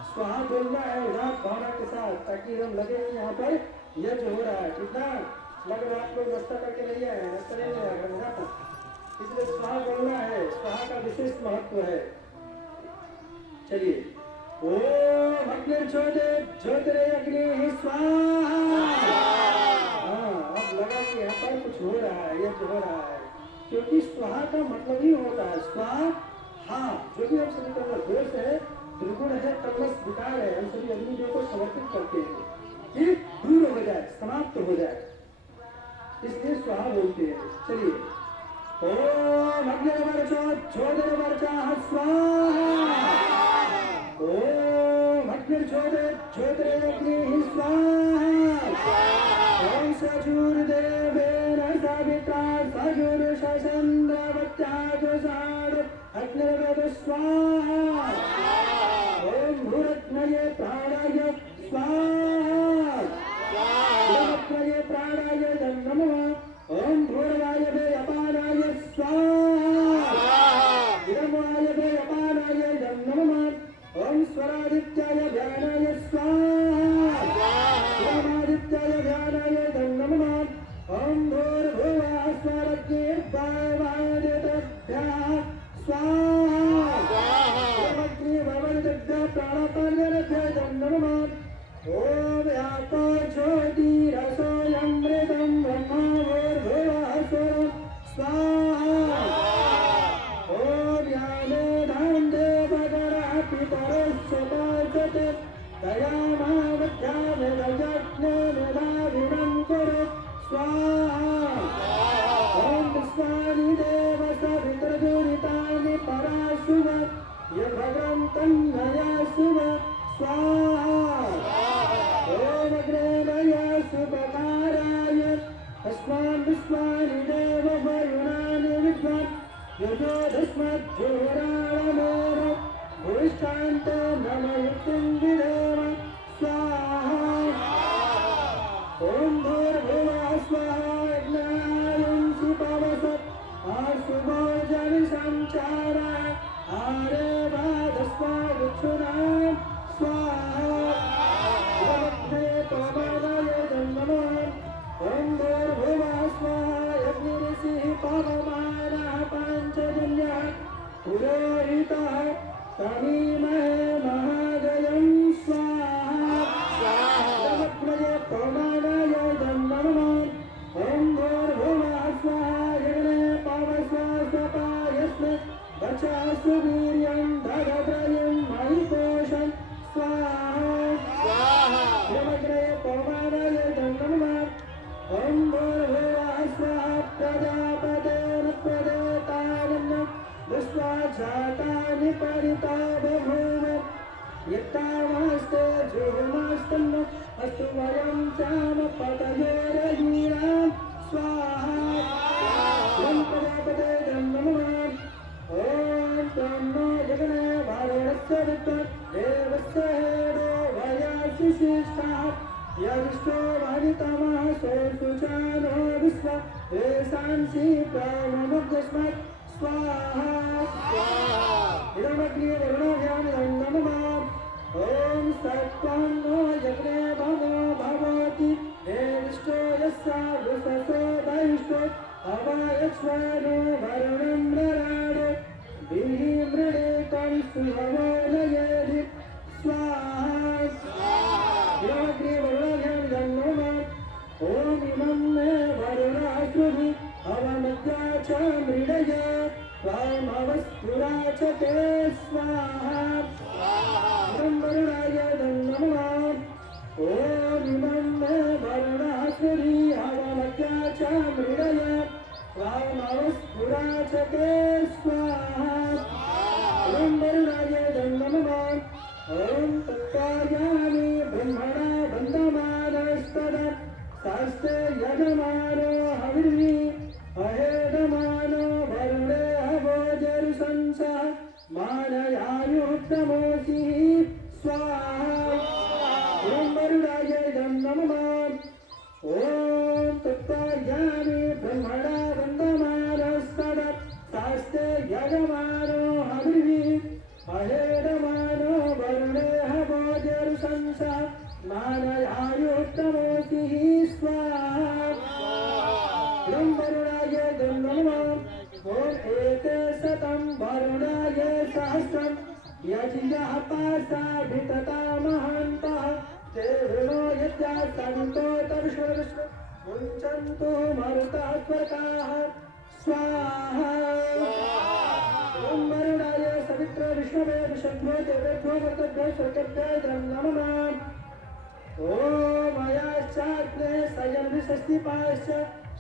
स्वाहा बोलना है उदार भावना के साथ, ताकि हम लगे यहाँ पर यज्ञ हो रहा है, ठीक है। लग रहा आप लोग नाश्ता करके नहीं आए हैं, नाश्ता नहीं आएगा, इसलिए स्वाहा बोलना है। स्वाहा का विशेष महत्व है। चलिए ओम अग्निर्ज्योतिरग्निः स्वाहा। हाँ अब लगा कि यहाँ पर कुछ हो रहा है, यज्ञ हो रहा है, क्योंकि स्वाहा का मतलब ही होता है स्वाहा। हाँ जो भी हम सभी का दोष है, दुर्गुण है, कलमश विकार है, हम सभी अग्निदेव को समर्पित करते हैं, ठीक। दूर हो जाए, समाप्त हो जाए, इसलिए स्वाहा बोलते हैं। चलिए, ओम अग्निर्वर्चोदर्वर्चः स्वाहा, ओम अग्निर्ज्योतिरग्निः स्वाहा, ओम सजूर्देवेन सविता सजुर्षचन्द्रवत्याजुषाड अग्निर्वेद स्वाहा, ओम भूरत्नये प्राणाय स्वाहा, भूरत्नये प्राणाय नमः, ओम भूर्वाय वे अपानाय स्वाहा, विरमवाय वे अपानाय नमः, ओम स्वरादित्याय ध्यानाय स्वाहा, विरमादित्याय ध्यानाय नमः, ओम भूर्भुवः स्वरग्निर्भवादितेभ्यः स्वाहा, विरमग्निर्भवदितेभ्यः प्राणपानभ्यः नमः, ओम याको ज्योतिरसोऽयमृतं ब्रह्म भूर्भुवः स्वरं स्वाहा, ओम यामेधां देवगणः पितरश्च पाचते दयामावध्यामेदयज्ञमेधाविनं कुरु स्वाहा, ओम विश्वानि देव सवितर्दुरितानि पराशुव यभगं तन्नया शुभ स्वाहा, ओम अग्नेय शुभकाराय अस्मान् विश्वानि देव वरुणानि विद्वान् युजोधस्मद्धोरावमेर भूष्ठान्त नमयुक्तिं विदेव स्वाहा, ओम भूर्भुवः स्वाहा यज्ञायं सुपवसत् आशुभो जनिसञ्चारः आरेवादस्वादुक्षुणां स्वाहा, भवद्भये पवनाय नमः, ओम भूर्भुवः स्वाहा यज्ञऋषिः पवमानः पाञ्चजन्यः पुरोहितः तमीमहे महागयं स्वाहा, भवद्भये पवनाय नमः, ओम भूर्भुवः स्वाहा यज्ञे पवस्वासपायस्मे वचासु वीर्यं ददत्रयं महिपोषं स्वाहा, भवद्भये पवनाय नमः, ओम भूर्भुवः स्वाहा प्रजापतेर्प्रदेतारण्यं दृष्ट्वा जातानि परिता बभूव यत्तामस्ते जुहुमास्तन्न अस्तु वयं चाम पतयोरहीरां स्वाहा, ओम प्रजापते नमः, ओम ब्रह्मो जगने भारुणस्य विद्वत् देवस्य हेडो भयासि शिष्टः यदिष्टो वादितमः सोऽसुचानो विश्व येषांसि प्राणमुग्धस्मत् स्वाहा, इदमग्निर्वरुणाभ्यां नमः, ओम सत्त्वं नो यज्ञे भवो भवति येष्टो यस्या वृषसो वैष्टो अवायक्ष्वानो वरुणं मृडाडो विमृडेतं सुभवो नयेधि स्वाहा, इदमग्निर्वरुणाभ्यां नमः, ओम इमं मे वरुणाश्रुधि अवमद्या च मृडय त्वामवस्फुरा च ते स्वाहा, इदं वरुणाय नमः, ओम इमं मे वरुणाश्रुधि अवमद्या च मृडय त्वामवस्फुरा च ते स्वाहा, इदं वरुणाय नमः, ओम तत्कार्यामि ब्रह्मणा वन्दमानस्तदा शास्त्रे यजमानो हविर्हि अहेदमानो वरुणे अभोजरुषंसः मानयायुक्तमोऽसि स्वाहा, ओम वरुणाय नमः, ओम तत्कार्यामि ब्रह्मणा वन्दमानस्तदा शास्त्रे यजमानो हविर्हि अहेदमानो वरुणे अभोजरुषंसः मानयायुक्तमोऽसि स्वाहा, ओम वरुणाय नमः, ओम एते शतं वरुणाय सहस्रं यजियः पासा वितता महान्तः ते वृणो यज्ञा सन्तो तर्षविश्व मुञ्चन्तु मरुतः स्वर्गाः स्वाहा, ओम वरुणाय सवित्र विष्णवे विषद्भो देवेभ्यो वर्तभ्यो स्वर्गभ्यो नमः, ॐ अयाश्चाग्ने शयनविषस्तिपाश्च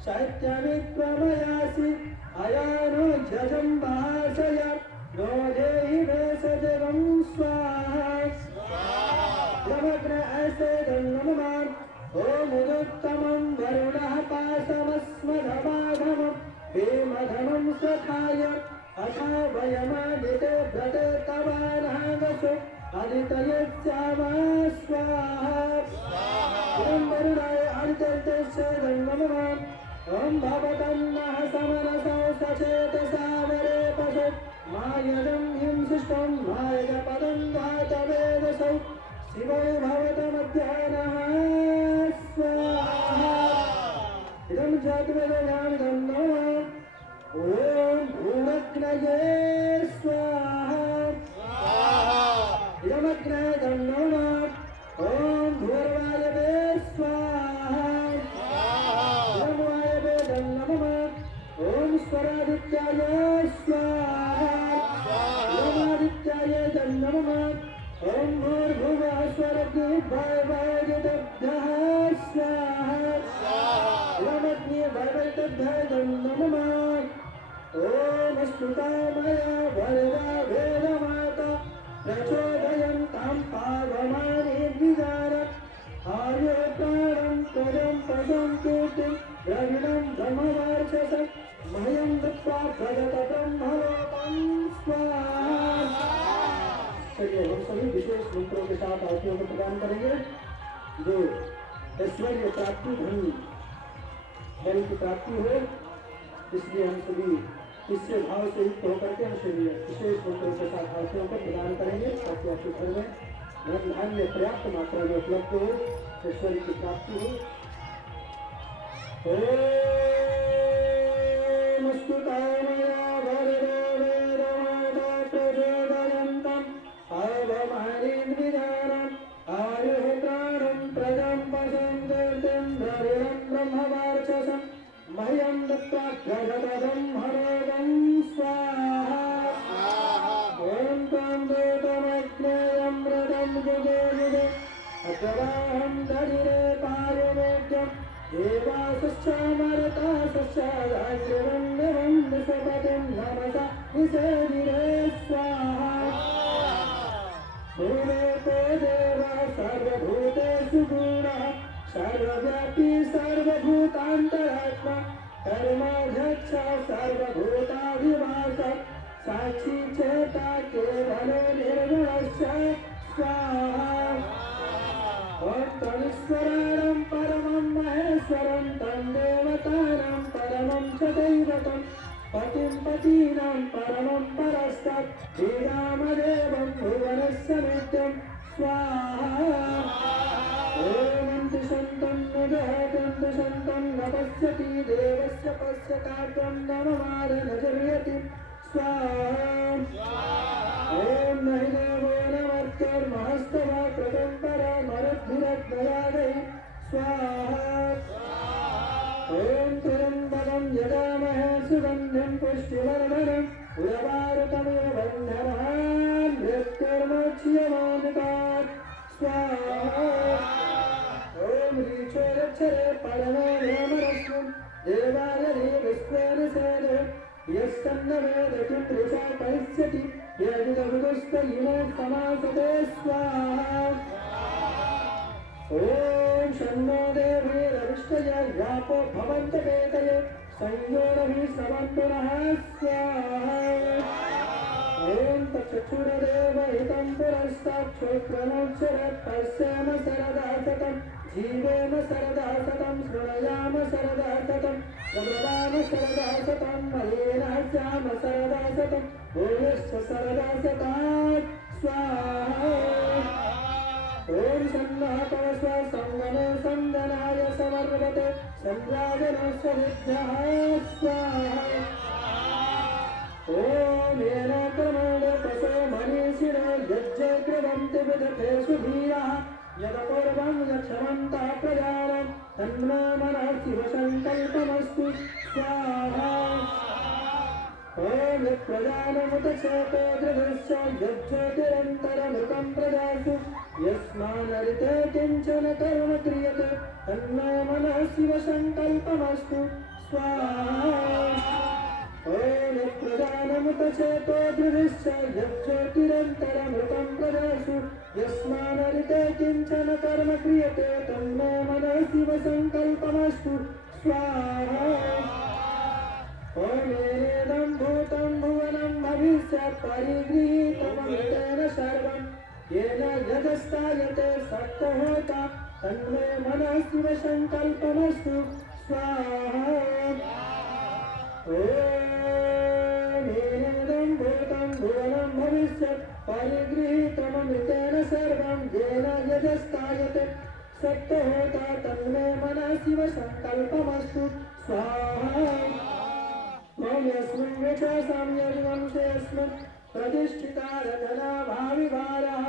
शैत्यमित्वमयासि अयानो जजम्बासय नो देहि भेषजगं स्वाहा यमग्न ऐसे गन्नममान ॐ उदुत्तमं वरुणः पाशमस्मधमाघमं भीमधमं सखाय अथा वयमादिते व्रते तवानागसो अदितयस्यामा स्वाहा ॐ वरुणाय आदित्यस्य गन्नममान ॐ भवतन्नः समनसो सचेतसा वरे पशु मायजं हिंसिष्टं मायजपदं धातवेदसौ शिवो भवतमध्यानः स्वाहा इदं जातवेदयामिदं नमः ॐ भूमग्नये स्वाहा इदमग्नयदं नमः ॐ भूर्वायवे स्वाहा इदं वायवेदं नमः ॐ स्वरादित्याय स्वाहा इदमादित्याय दं नमः ॐ भूर्भुवः स्वरग्निर्भयभयदितभ्यः स्वाहा इदमग्निर्भयदितभ्यः दं नमः ॐ स्तुतामया वरदा वेदमाता प्रचोदयन्तां पावमानेर्विजार आर्यो प्राणं पदं पदं कीर्तिं द्रविणं ब्रह्मवार्चसं मह्यं दत्त्वा भगत ब्रह्मलोकं स्वाहा। चलिए हम सभी विशेष मंत्रों के साथ आरतियों को प्रदान करेंगे जो ऐश्वर्य प्राप्ति धन बल की प्राप्ति हो, इसलिए हम सभी इससे भाव से युक्त होकर के हम सभी विशेष मंत्रों के साथ आरतियों को प्रदान करेंगे ताकि आपके घर में धन धान्य पर्याप्त मात्रा में उपलब्ध हो, ऐश्वर्य की प्राप्ति हो। ओम स्तुतामया वरदो वेदमाता प्रचोदयन्तं पावमानेर्विजानम् आयुः प्राणं प्रजं पशं कीर्तिं द्रविणं ब्रह्मवार्चसं मह्यं दत्त्वा जगदं हरोदं स्वाहा ॐ त्वं दूतमग्नेयमृतं युगे युगे अग्रवाहं दधिरे पारुमेघ्यं देवासश्चामरतासश्च राज्यवन्यवं विश्वपतिं नमसा निषेविरे स्वाहा भूमेको देवः सर्वभूतेषु गुणः सर्वव्यापी सर्वभूतान्तरात्मा कर्माध्यक्ष सर्वभूताधिवासः साक्षी चेता केवलो निर्गुणश्च स्वाहा ॐ तमीश्वराणं परमं महेश्वरं तं देवतानां परमं च दैवतं पतिं पतीनां परमं परस्तत् श्रीरामदेवं भुवनस्य नित्यं स्वाहा ॐ दिशन्तं नुदहतं न पश्यति देवस्य पश्यतार्थं नममार न जर्यति स्वाहा ॐ नहि देवो न मर्त्यर्महस्तवा कृतं परमरद्भिरग्नयादै स्वाहा ॐ त्र्यम्बकं यजामहे सुगन्धिं पुष्टिवर्धनम् उर्वारुकमिव बन्धनः मृत्युर्मोक्ष्यमामृतात् स्वाहा ॐ ह्रीचोरक्षरे परमे नियमरस्मिन् देवालये विश्वेन सेदे यस्कन्नवेदकिं दृशा परिष्यति यदिदमुदस्त इमे समासते स्वाहा ॐ शन्नो देवीरविष्टय व्यापो भवन्तपेतये संयोरभिः समन्पुनः स्वाहा ॐ तच्चक्षुरदेव हितं पुरस्तात् क्षोत्रमोक्षरत् पश्याम सरदा सतं जीवेम सरदा सतं शृणयाम सरदा सतं गमवाम सरदा सतं मयेन हस्याम सरदा सतं भूयश्च सरदा सतात् स्वाहा ॐ सन्नः परस्व संगमे सन्दनाय समर्वते संराजनस्य विद्यः स्वाहा ॐ येन क्रमेण पशो मनीषिणो यज्ञे कृवन्ति विदथेषु धीराः यदपूर्वं यक्षमन्तः प्रजानं तन्मे मनः शिवसङ्कल्पमस्तु स्वाहा ॐ प्रजानमुतचेतो दृढश्च यज्ज्योतिरन्तरमृतं प्रजासु यस्मानरिते किञ्चन कर्म क्रियते तन्मे मनः शिवसङ्कल्पमस्तु स्वाहा ओम प्रजानमुतचेतो दृढश्च यज्ज्योतिरन्तरमृतं प्रजासु यस्मानरिते किञ्चन कर्म क्रियते तन्मे मनः शिवसङ्कल्पमस्तु स्वाहा ओमेदं भूतं भुवनं भविष्यत् परिगृहीतममृतेन सर्वं येन यजस्तायते सत्तहोता तन्मे मनः शिवसङ्कल्पमस्तु स्वाहा ओमेदं भूतं भुवनं भविष्यत् परिगृहीतममृतेन सर्वं येन यजस्तायते सत्तहोता तन्मे मनः शिवसङ्कल्पमस्तु स्वाहा ओम यस्मिन् वृषा साम्यवंशेऽस्मिन् प्रतिष्ठिता रचना भाविभारः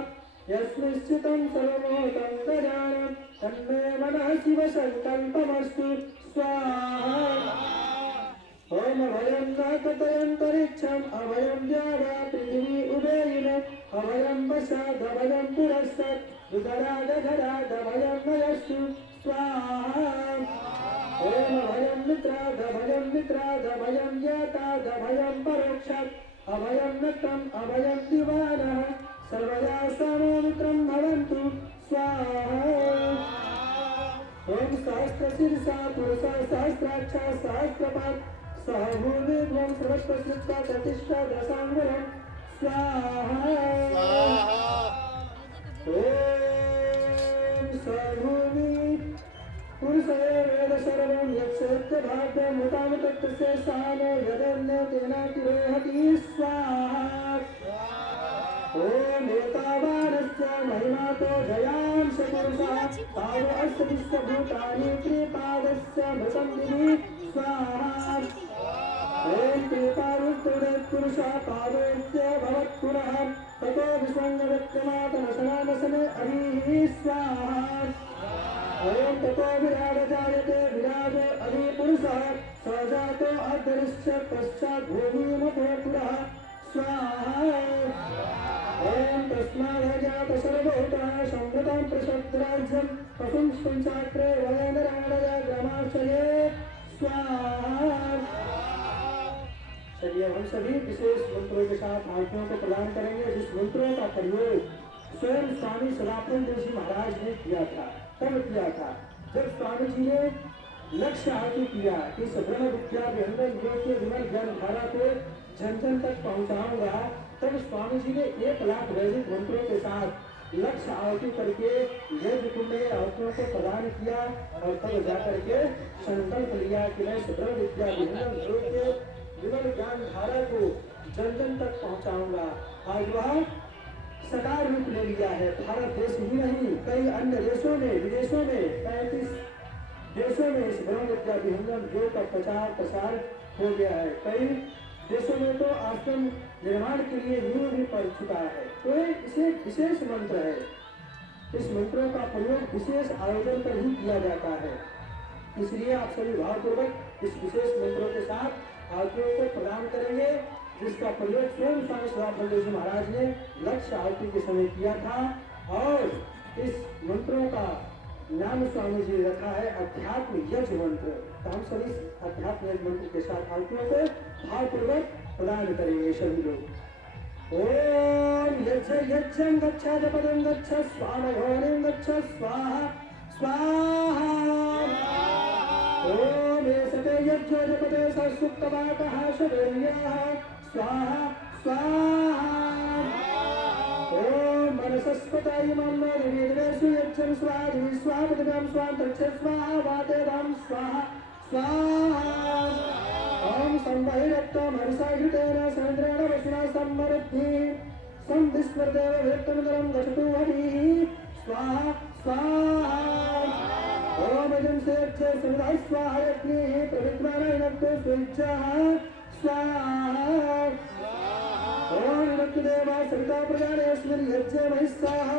यस्मिंश्चितं सर्वमोहतं प्रजानं तन्मे मनः शिवसङ्कल्पमस्तु स्वाहा ओम अभयं नाकतयन्तरिक्षम् अभयं द्यावा पृथिवी उभयिने अभयं वशादभयं पुरस्तात् दुधरादधरादभयं नयस्तु स्वाहा ओम अभयं मित्रादभयं ज्ञातादभयं परोक्षात् अभयं नक्तम् अभयं दिवानः सर्वदा समो मित्रं भवन्तु स्वाहा ओम सहस्रशीर्षा पुरुषा सहस्राक्षा सहस्रपात् सहभूमिध्वं सर्वस्वस्मित्वा प्रतिष्ठा दशाङ्गुलं स्वाहा ओम सहभूमि पुरुषये वेद सर्वं यक्षेत्य भाग्यं मुतामतत्तस्य सानो यदन्य तेनातिरोहति स्वाहा ओम एतावानस्य महिमातो जयांश पुरुषः ताव अस्य विश्वभूतानि त्रिपादस्य मृतं दिवि स्वाहा ओम कृपारुक्तुरः पादोस्य भवत्पुरः ततो विश्वङ्गविक्रमातनशनानशने अरिः स्वाहा ओम ततो विराड जायते विराजो अधिपुरुषः स जातो अधरिश्च पश्चात् भूमिमुखो पुरः स्वाहा ओम तस्मादजात सर्वभूतः संवृतं प्रसद्राज्यं पशुं पंचाग्रे वयनराणयग्रमाश्रये स्वाहा। चलिए हम सभी विशेष मंत्रों के साथ आहुतियों को प्रदान करेंगे जिस मंत्रों का प्रयोग स्वयं स्वामी सदानंद जी महाराज ने किया था। कब किया था? जब स्वामी जी ने लक्ष्य आहुति किया इस ब्रह्म विद्या विहंगम योग के विमल ज्ञान धारा को जन जन तक पहुंचाऊंगा, तब स्वामी जी ने 1 लाख वैदिक मंत्रों के साथ लक्ष्य आहुति करके यज्ञ कुंड में आहुतियों को प्रदान किया और तब जाकर के संकल्प लिया कि मैं ब्रह्म विद्या विहंगम योग के विमल ज्ञान धारा को जन जन तक पहुंचाऊंगा। आज वह साकार रूप ले लिया है। भारत देश ही नहीं, कई अन्य देशों में, विदेशों में, 35 देशों में इस ब्रह्म विद्या विहंगम योग का प्रचार प्रसार हो गया है। कई देशों में तो आश्रम निर्माण के लिए नींव भी पड़ चुका है। तो इसे विशेष मंत्र है। इस मंत्रों का प्रयोग विशेष आयोजन पर ही किया जाता है। इसलिए आप सभी भावपूर्वक इस विशेष मंत्रों के साथ आहुतियों को प्रदान करेंगे, जिसका प्रयोग स्वयं स्वामी सदानंद जी महाराज ने लक्ष्य आहुति के समय किया था। और इस मंत्रों का नाम स्वामी जी ने रखा है अध्यात्म यज्ञ मंत्र। तो हम सभी अध्यात्म यज्ञ मंत्र के साथ आहुतियों को भावपूर्वक प्रदान करेंगे सभी लोग। ओम यज्ञ यज्ञं गच्छ पदं गच्छ स्वामघोरिं गच्छ स्वाहा स्वाहा। ओम एषते यज्ञो जपते सुप्तवाकः शवेर्यः स्वाहा स्वाहा। ओम मनसस्पताय मम वेदेषु यज्ञं स्वाधि स्वापदं स्वान्तरिक्ष स्वाहा वातेदं स्वाहा स्वाहा। ओम संवहिरक्तं हर्षाघृतेन सन्द्रेण वसुना सम्मरुद्धि संविस्मृतेव वृत्तमदरं गच्छतु हरिः स्वाहा स्वाहा। ओम इदं सेत्य सदा स्वाहा यज्ञेः प्रविद्वानैनक्तो स्वेच्छः स्वाहा। ओम विमुक्तिदेवा सविता प्रजानेऽस्मिन् यज्ञे महिषाः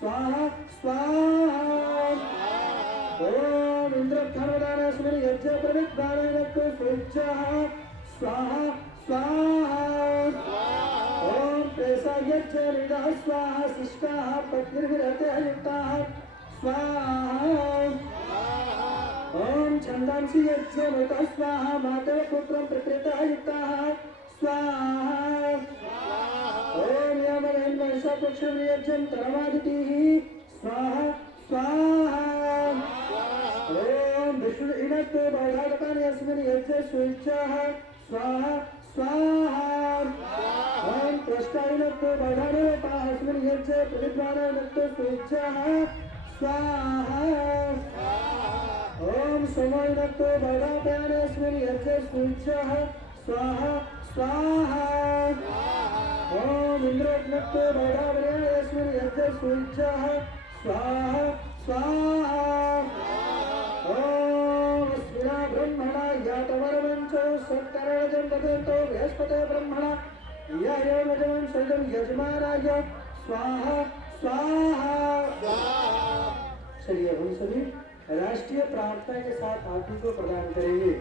स्वाहा स्वाहा। ओम इंद्रधनुर्दानेऽस्मिन् यज्ञे प्रविद्वानैनक्तो स्वेच्छः स्वाहा स्वाहा। यज्ञनिदा स्वाहा शिष्टाः पत्नीर्विरते युक्ताः स्वाहा ओम छंदांसि यज्ञनिदा स्वाहा मातः पुत्रं प्रकृता युक्ताः स्वाहा ओम यमरेण सपुक्षं यज्ञं तरमादितिः स्वाहा स्वाहा ओम विष्णु इनत् बौधादकानि अस्मिन् यज्ञे स्वेच्छाः स्वाहा स्वाहा ओम प्रष्टाइनत् बौधादकाः अस्मिन् यज्ञे प्रतिद्वानयनत् स्वेच्छाः स्वाहा ओम सोमोइनत् बौधादकानि अस्मिन् यज्ञे स्वेच्छाः स्वाहा स्वाहा ओम इंद्रोपनत् बौधादकानि अस्मिन् यज्ञे स्वेच्छाः स्वाहा स्वाहा ओम स्विना ब्रह्मणा यातवरवंचो सत्करणजं ददतो बृहस्पते ब्रह्मणा यायमजं सदं यजमानाय स्वाहा स्वाहा। चलिए हम सभी राष्ट्रीय प्रार्थना के साथ आरती को प्रदान करेंगे,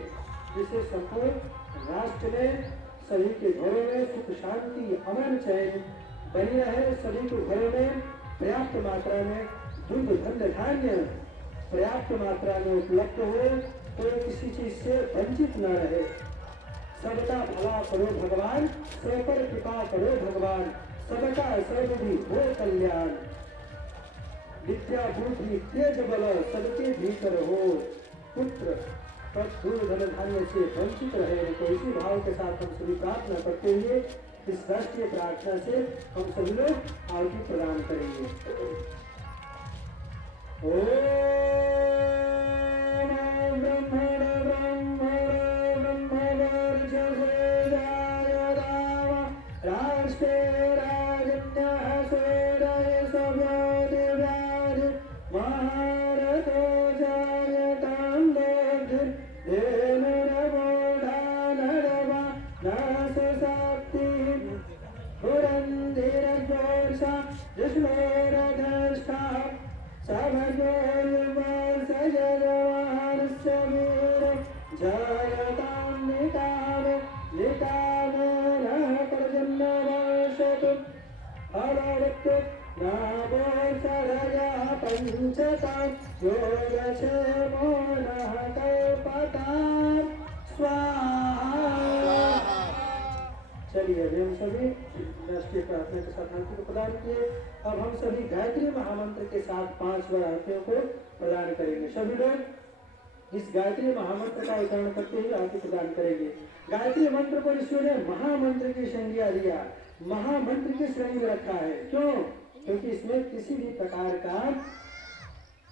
जिससे संपूर्ण राष्ट्र में सभी के घरों में सुख शांति अमन चैन बनी रहे, सभी के घरों में पर्याप्त मात्रा में दूध धन्य धान्य पर्याप्त मात्रा में उपलब्ध हो, कोई किसी चीज से वंचित न रहे। सबका भला करो भगवान, सब पर कृपा करो भगवान, सबका सर्वधि हो कल्याण। विद्या बुद्धि तेज बल सबके भीतर हो, पुत्र दूध धन धान्य से वंचित रहे। तो इसी भाव के साथ हम सभी प्रार्थना करते हुए इस राष्ट्रीय प्रार्थना से हम सभी लोग आरती प्रदान करेंगे। चलिए अभी हम सभी राष्ट्रीय प्रार्थना के साथ आरती को प्रदान किए। अब हम सभी गायत्री महामंत्र के साथ 5 बार आरतियों को प्रदान करेंगे। सभी लोग इस गायत्री महामंत्र का उच्चारण करते हुए आरती प्रदान करेंगे। गायत्री मंत्र को ऋषियों ने महामंत्र की संज्ञा दिया, महामंत्र की श्रेणी में रखा है। क्यों? क्योंकि इसमें किसी भी प्रकार का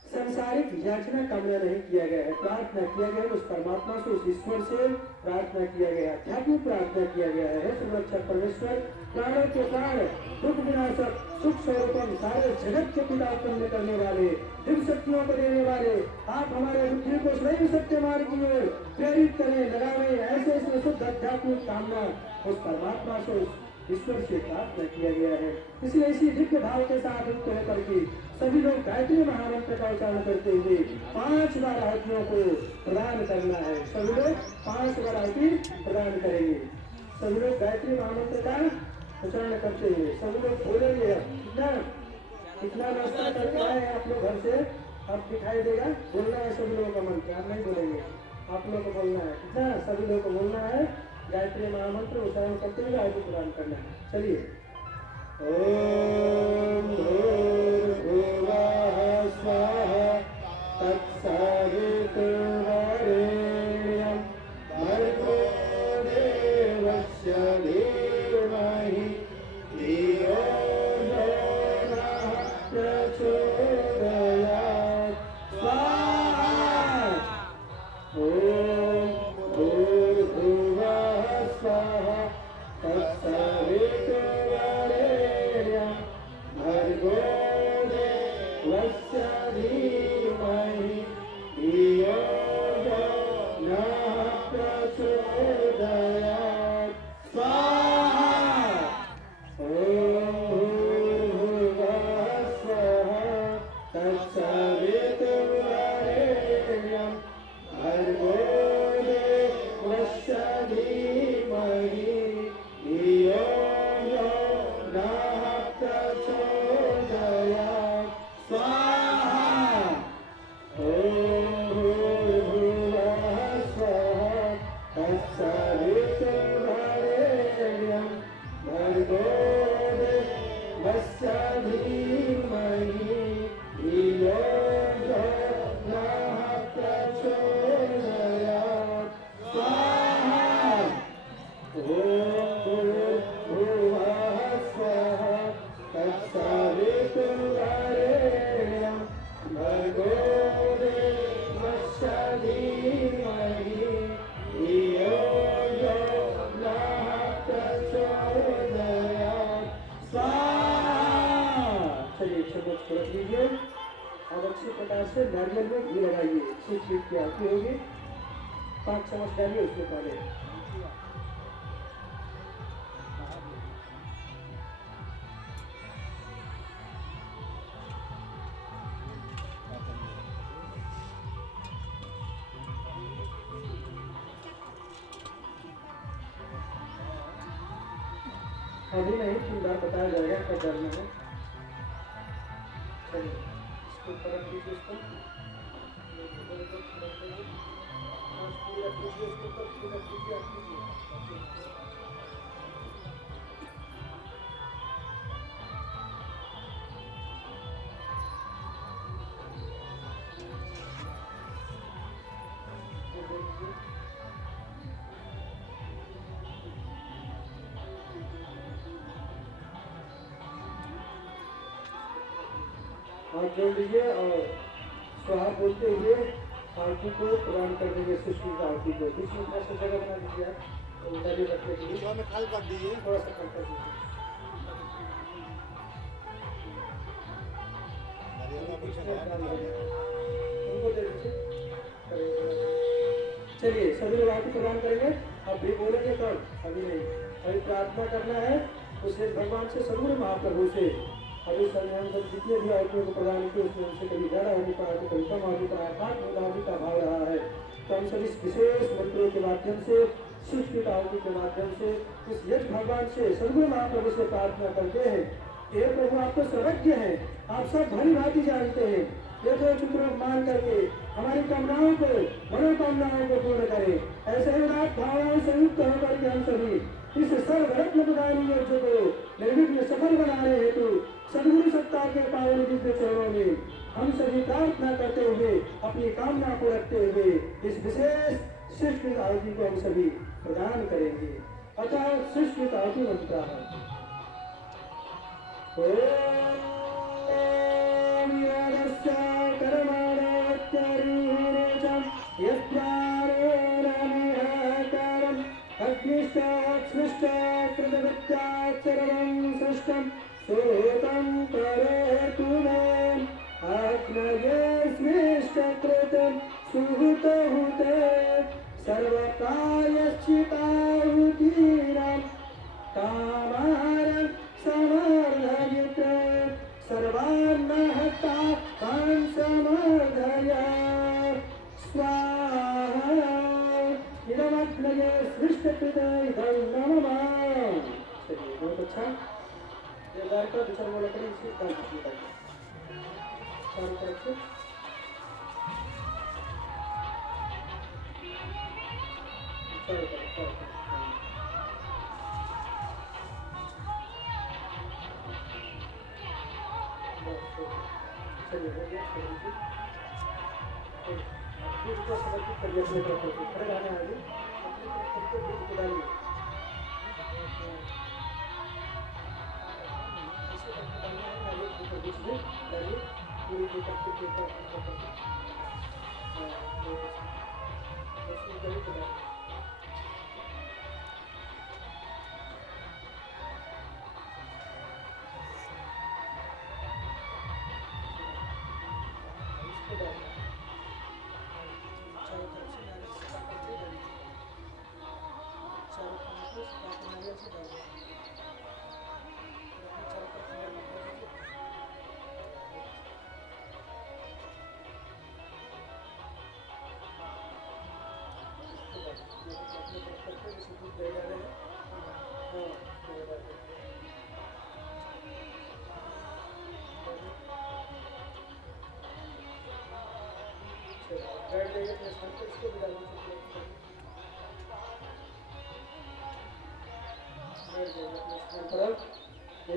संसारिक याचना कामना नहीं किया गया है, प्रार्थना किया गया है उस परमात्मा से, उस ईश्वर से प्रार्थना किया गया है, आध्यात्मिक प्रार्थना किया गया है। सुरक्षा परमेश्वर प्राणों के प्राण, दुख विनाशक, सुख स्वरूपम, सारे जगत के पिता उत्पन्न करने वाले, दिव्य शक्तियों को देने वाले, आप हमारे बुद्धि को स्वयं सत्य मार्ग की ओर प्रेरित करें, लगावे। ऐसे ऐसे शुद्ध आध्यात्मिक कामना उस परमात्मा से, उस ईश्वर से प्रार्थना किया गया है। इसलिए इसी दिव्य भाव के साथ युक्त होकर के सभी लोग गायत्री महामंत्र का उच्चारण करते हुए 5 बार आरतियों को प्रदान करना है। सभी लोग 5 बार आरती प्रदान करेंगे। सभी लोग गायत्री महामंत्र का उच्चारण करते हुए सभी लोग बोलेंगे। कितना नाश्ता करके आए हैं आप लोग घर से, अब दिखाई देगा। बोलना है सभी लोगों का मंत्र, आप नहीं बोलेंगे, आप लोगों को बोलना है। कितना सभी लोगों को बोलना है, गायत्री महामंत्र उच्चारण करते हुए आरती प्रदान करना है। चलिए। ओम भूर्भुवः स्वः तत्सवितुर्वरेण्यं भर्गो देवस्य धीमहि धियो यो नः प्रचोदयात् स्वाहा। ओम भूर्भुवः स्वः तत्सवितुर्वरेण्यं भर्गो देवस्य धीमहि धियो यो नः प्रचोदयात् स्वाहा। ओम भूर्भुवः स्वः तत्सवितुर्वरेण्यं भर्गो देवस्य धीमहि धियो यो नः स्वाहा ओम भूर्भुवः स्वः तत्सवितुर्वरेण्यं भर्गो देवस्य धीमहि धियो यो नः प्रचोदयात् स्वाहा। चलिए चम्मच को रख लीजिए। अब अच्छी प्रकार से नारियल में घी लगाइए। छीट छीट के आती होगी। 5 चम्मच डालिए उसमें पहले। अभी नहीं, 3 बार बताया जाएगा कब डालना है। चलिए इसको परत दीजिए। इसको पूरा कीजिए। इसको पूरा कीजिए। आप कीजिए। हाथ जोड़ लीजिए और स्वाहा बोलते हुए आरती को प्रदान कर देंगे। सृष्टि की आरती को बीच में थोड़ा सा जगह बना दीजिए। आप डाली रखने के लिए में खाली कर दीजिए। थोड़ा सा कम कर दीजिए। उनको दे दीजिए। चलिए सभी लोग आरती प्रदान करेंगे। अब भी बोलेंगे तब, अभी नहीं। अभी प्रार्थना करना है उससे भगवान से, सदगुरु महाप्रभु से। अभी सभी हम सब जितने भी आरतियों को प्रदान किए उसमें उनसे कभी ज़्यादा आदि का तो कभी कम आदि का अर्थात आदि का भाव रहा है। तो हम सब इस विशेष मंत्रों के माध्यम से, सृष्टि की आहुति के माध्यम से इस यज्ञ भगवान से, सदगुरु महाप्रभु से प्रार्थना करते हैं। हे प्रभु, आप तो सर्वज्ञ हैं, आप सब भली भांति जानते हैं। यथोचित रूप मान करके हमारी कामनाओं को, मनोकामनाओं को पूर्ण करें। ऐसे ही उदात्त भावनाओं संयुक्त होकर के हम सभी इस सर्वरत्न प्रदानी यज्ञ को निर्विघ्न सफल बनाने हेतु सदगुरु सत्ता के पावन दिव्य चरणों में हम सभी प्रार्थना करते हुए अपनी कामना को रखते हुए इस विशेष सृष्टि आहुति को हम सभी प्रदान करेंगे। अतः सृष्टि आहुति मंत्र है। ओम यदस्य कर्मणोत्तरीरेचम यत्प्राणेनमिहकरम् अग्निष्टात् सृष्टात् कृतवत्यात् सर्वं सृष्टम् सोतं करोतु मे आग्नये स्मिष्टकृतं सुहुतहुते सर्वकायश्चिताहुतीनां कामारं समर्धयित सर्वान्नहता तां समर्धय स्वाहा। इदमग्नये स्मिष्टकृतं इदं नमः। चलिए बहुत अच्छा। का विचार वाला करें। इसकी काम चारों तरफ से चलिए हो गया। समर्पित करिए अपने तरफ से। खड़े रहने आगे अपनी तरफ से डालिए। पूरी बैठ जाइए अपने स्थान पर। इसको भी डालना चाहिए। बैठ जाइए अपने स्थान पर।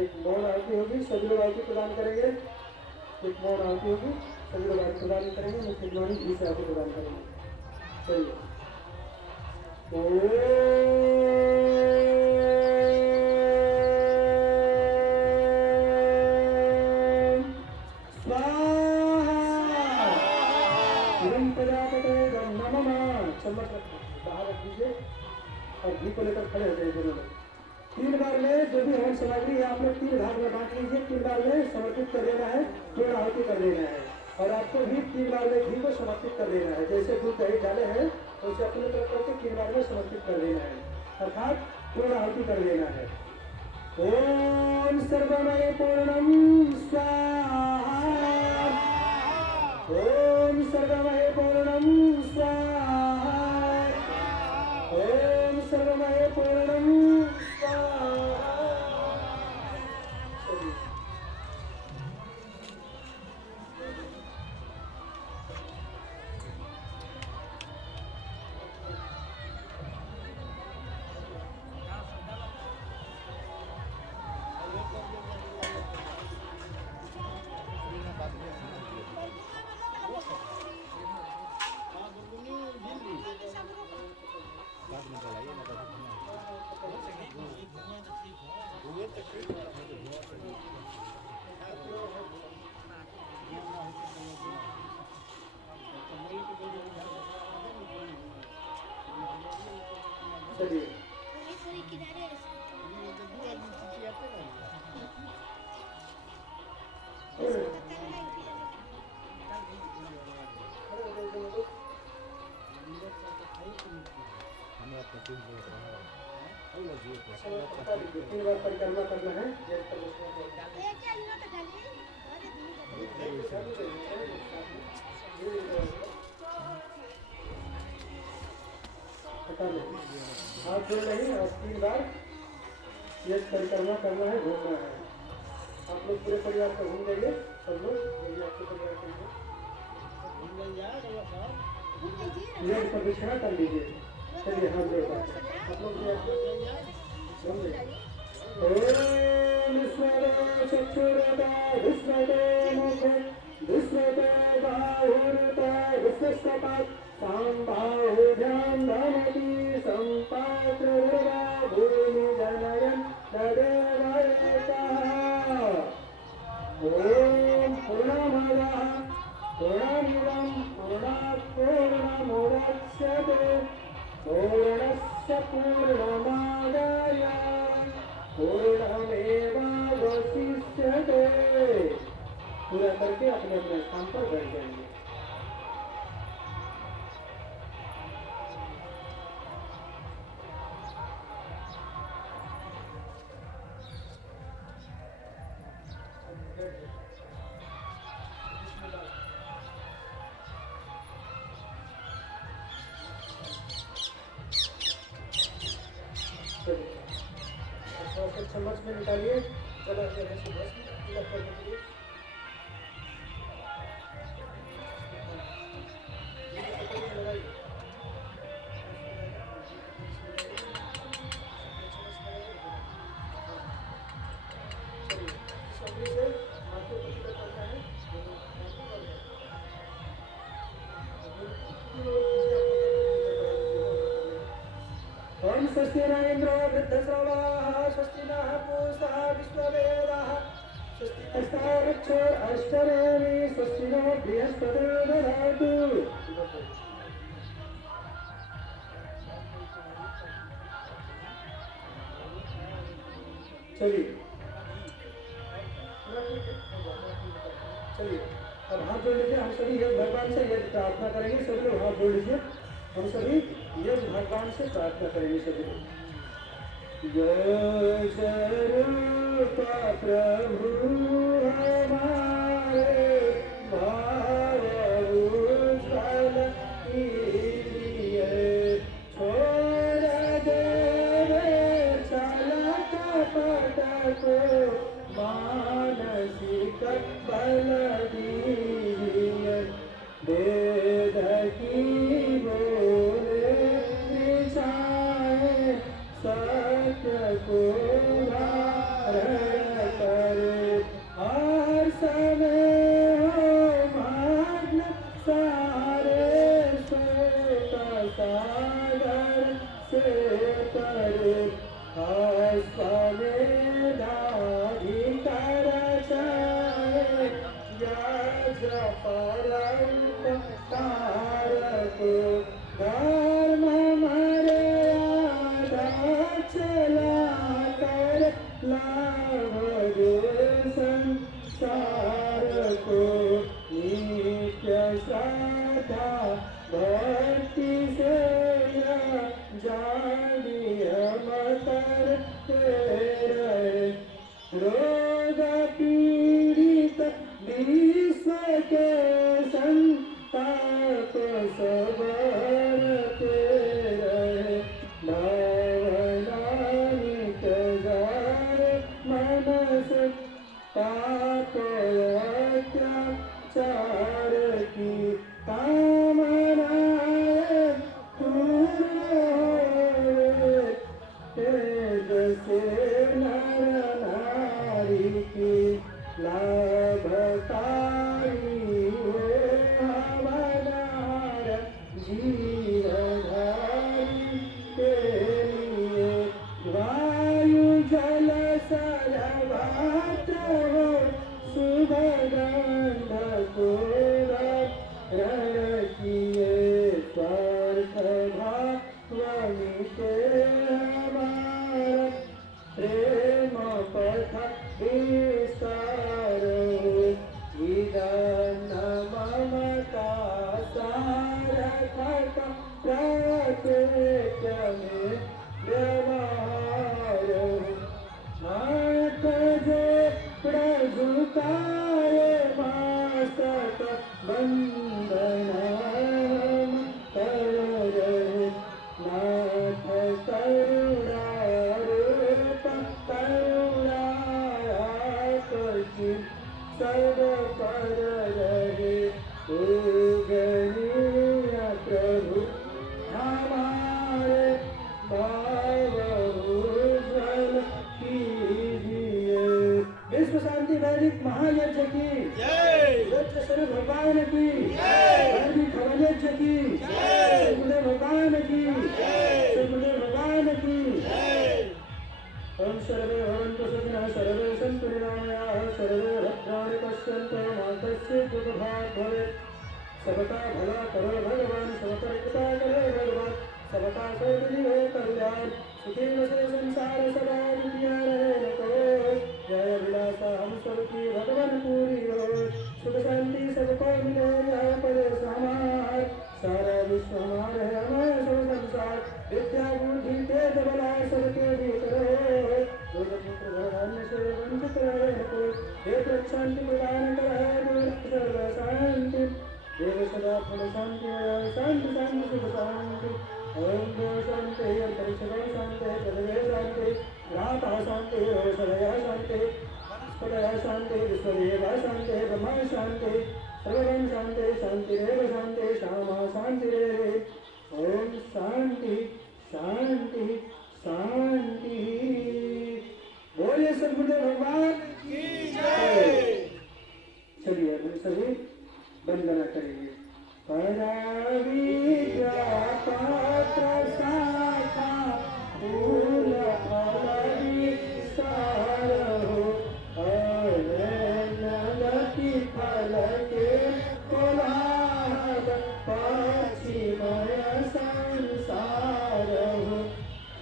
एक मौन आरती होगी, सभी लोग आरती प्रदान करेंगे। एक मौन आरती होगी, सभी लोग आरती प्रदान करेंगे। मुस्लिम घी से आरती प्रदान करेंगे। चलिए ओम स्वाहा। इदं प्रजापते नमः। चम्मच बाहर रख दीजिए और घी को लेकर खड़े हो जाइए दोनों लोग। 3 बार में जो भी हवन सामग्री है आप लोग 3 भाग में बांट लीजिए। 3 बार में समर्पित कर देना है, पूर्ण आहुति कर देना है। और आपको भी 3 बार में घी को समर्पित कर देना है। जैसे दूध दही डाले हैं उसे अपनी तरफ करके 3 बार में समर्पित कर देना है, अर्थात पूर्ण आहुति कर देना है। ओम सर्वमय पूर्णम स्वाहा। ओम सर्वमय पूर्णम स्वाहा। ओम सर्वमय पूर्णम स्वाहा। चलिए तीन बार परिक्रमा करना है। हाथ जोड़ नहीं और 3 बार ये परिक्रमा करना है, घूमना है। आप लोग पूरे परिवार को घूम जाइए, सब लोग यदि आपके परिवार के लिए प्रदक्षिणा कर लीजिए। चलिए हाथ जोड़कर आप लोग चक्षुरता विस्मते मुखे विस्मते बाहुरता विस्मस्कपात सांबाहुभ्यां धमति सम्पात्रवा भूमि जनयन् तदेवैकः। ओम पूर्णमदः पूर्णमिदं पूर्णात् पूर्णमुदच्यते पूर्णस्य पूर्णमादाय पूर्णमेवावशिष्यते। पूरा करके अपने अपने स्थान पर बैठ जाएंगे। चम्मच में निकालिए जला के रस तिलक करने के लिए। ओम स्वस्ति न इंद्रो वृद्धश्रवाः स्वस्ति नः पूषा विश्ववेदाः स्वस्ति नस्तारक्षोरष्टरेणि स्वस्ति नो बृहस्पतिर्दधातु। चलिए चलिए अब हाथ जोड़ लीजिए। हम सभी यज्ञ भगवान से यज्ञ प्रार्थना करेंगे। सभी लोग हाथ जोड़ लीजिए। हम सभी यज्ञ भगवान से प्रार्थना करेंगे सभी लोग। जय स्वरूप प्रभु हमारे भाव उज्ज्वल कीजिए। छोड़ देवे छल कपट को मानसिक बल दीजिए। वेद की बोले निशाए सत्य को धारण करे। हर समय हो के हमारा प्रेम पथ विस्तार विधान ममता सारथक प्रत्येक में व्यवहार नाथ जो प्रभुताय मास्तक बंदन कर नाथ करुणारूप करुणाकि सर्व पर रहे पूजनीय प्रभु हमारे भावउज्ज्वल कीजिए। विश्व शांति वैदिक महायज्ञ की यज्ञ स्वरूप भगवान की वैदिक हवन यज्ञ की गुरुदेव भगवान की गुरुदेव भगवान की। ओम सर्वे भवन्तु सुखिनः सर्वे सन्तु निरामयाः सर्वे भद्राणि पश्यन्तु मा कश्चित् दुःखभाग् भवेत्। सबका भला करो भगवान सबका कृपा करो भगवान सबका सर्वजीव कल्याण सुखी से संसार सदा दुनिया रहे न कोई जय विलासा हम सबकी भगवान पूरी हो सुख शांति सबको मिले यहाँ पर समार सारा विश्व हमारा है हमारा सब संसार विद्या बुद्धि तेज बला सबके भीतर हो पुत्र धन से वंचित रहे न कोई हे शांति प्रदान करे सर्व शांति देव सदा फल शांति शांति शांति सुख शांति ओम शांति अंतरिक्ष शांति पृथ्वी शांति राता शांति रोषधय शांति वनस्पतय शांति विश्वदेव शांति ब्रह्म शांति सर्वं शांति शांतिरेव शांति श्यामा शांतिरेव ओम शांति शांति शांति। बोलिए सद्गुरुदेव भगवान की जय। चलिए सभी वंदना करेंगे। पराविद्या पात्र शाखा फूल फलि सारो अनलति फल के कोलाहल पश्चिमय संसार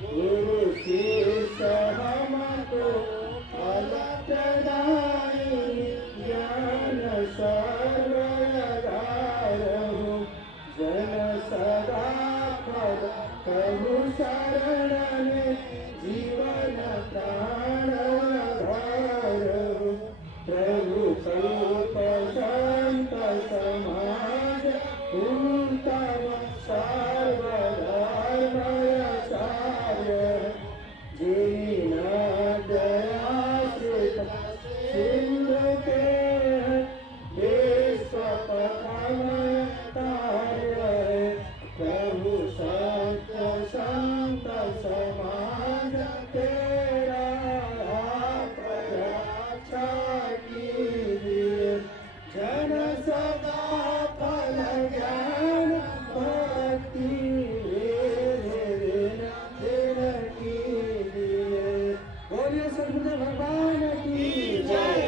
गुरु शिष्य हमको फल प्रदायी ज्ञान सर्व जन सदा फल प्रभु शरण में जीवन प्राण धार प्रभु कल्प संत समाज उत्तम सर्वधर्मचार्य जिन दयाश्रित सिंधु के विश्व पथमय प्रभु सत्य संत समाज तेरा रक्षा कीजिए जन सदा फल ज्ञान भक्ति दिन कीजिए। बोलिए सद्गुरुदेव भगवान की जय।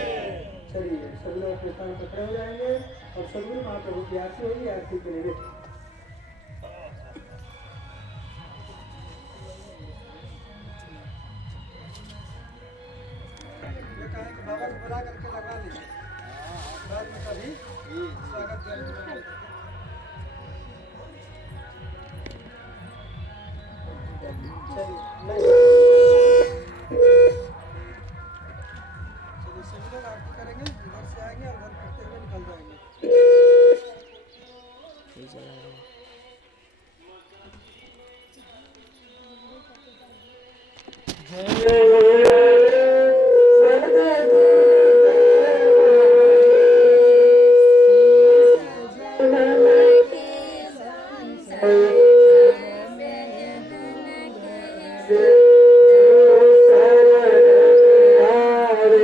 चलिए सब लोग अपने स्थान पर खड़े हो जाएंगे और सद्गुरु महाप्रभु की आरती होगी आरती करेंगे। बाबा को बुला करके लगा लीजिए बाद में कभी स्वागत करेंगे। चलिए सभी लोग आरती करेंगे इधर से आएंगे और उधर करते हुए निकल जाएंगे। जय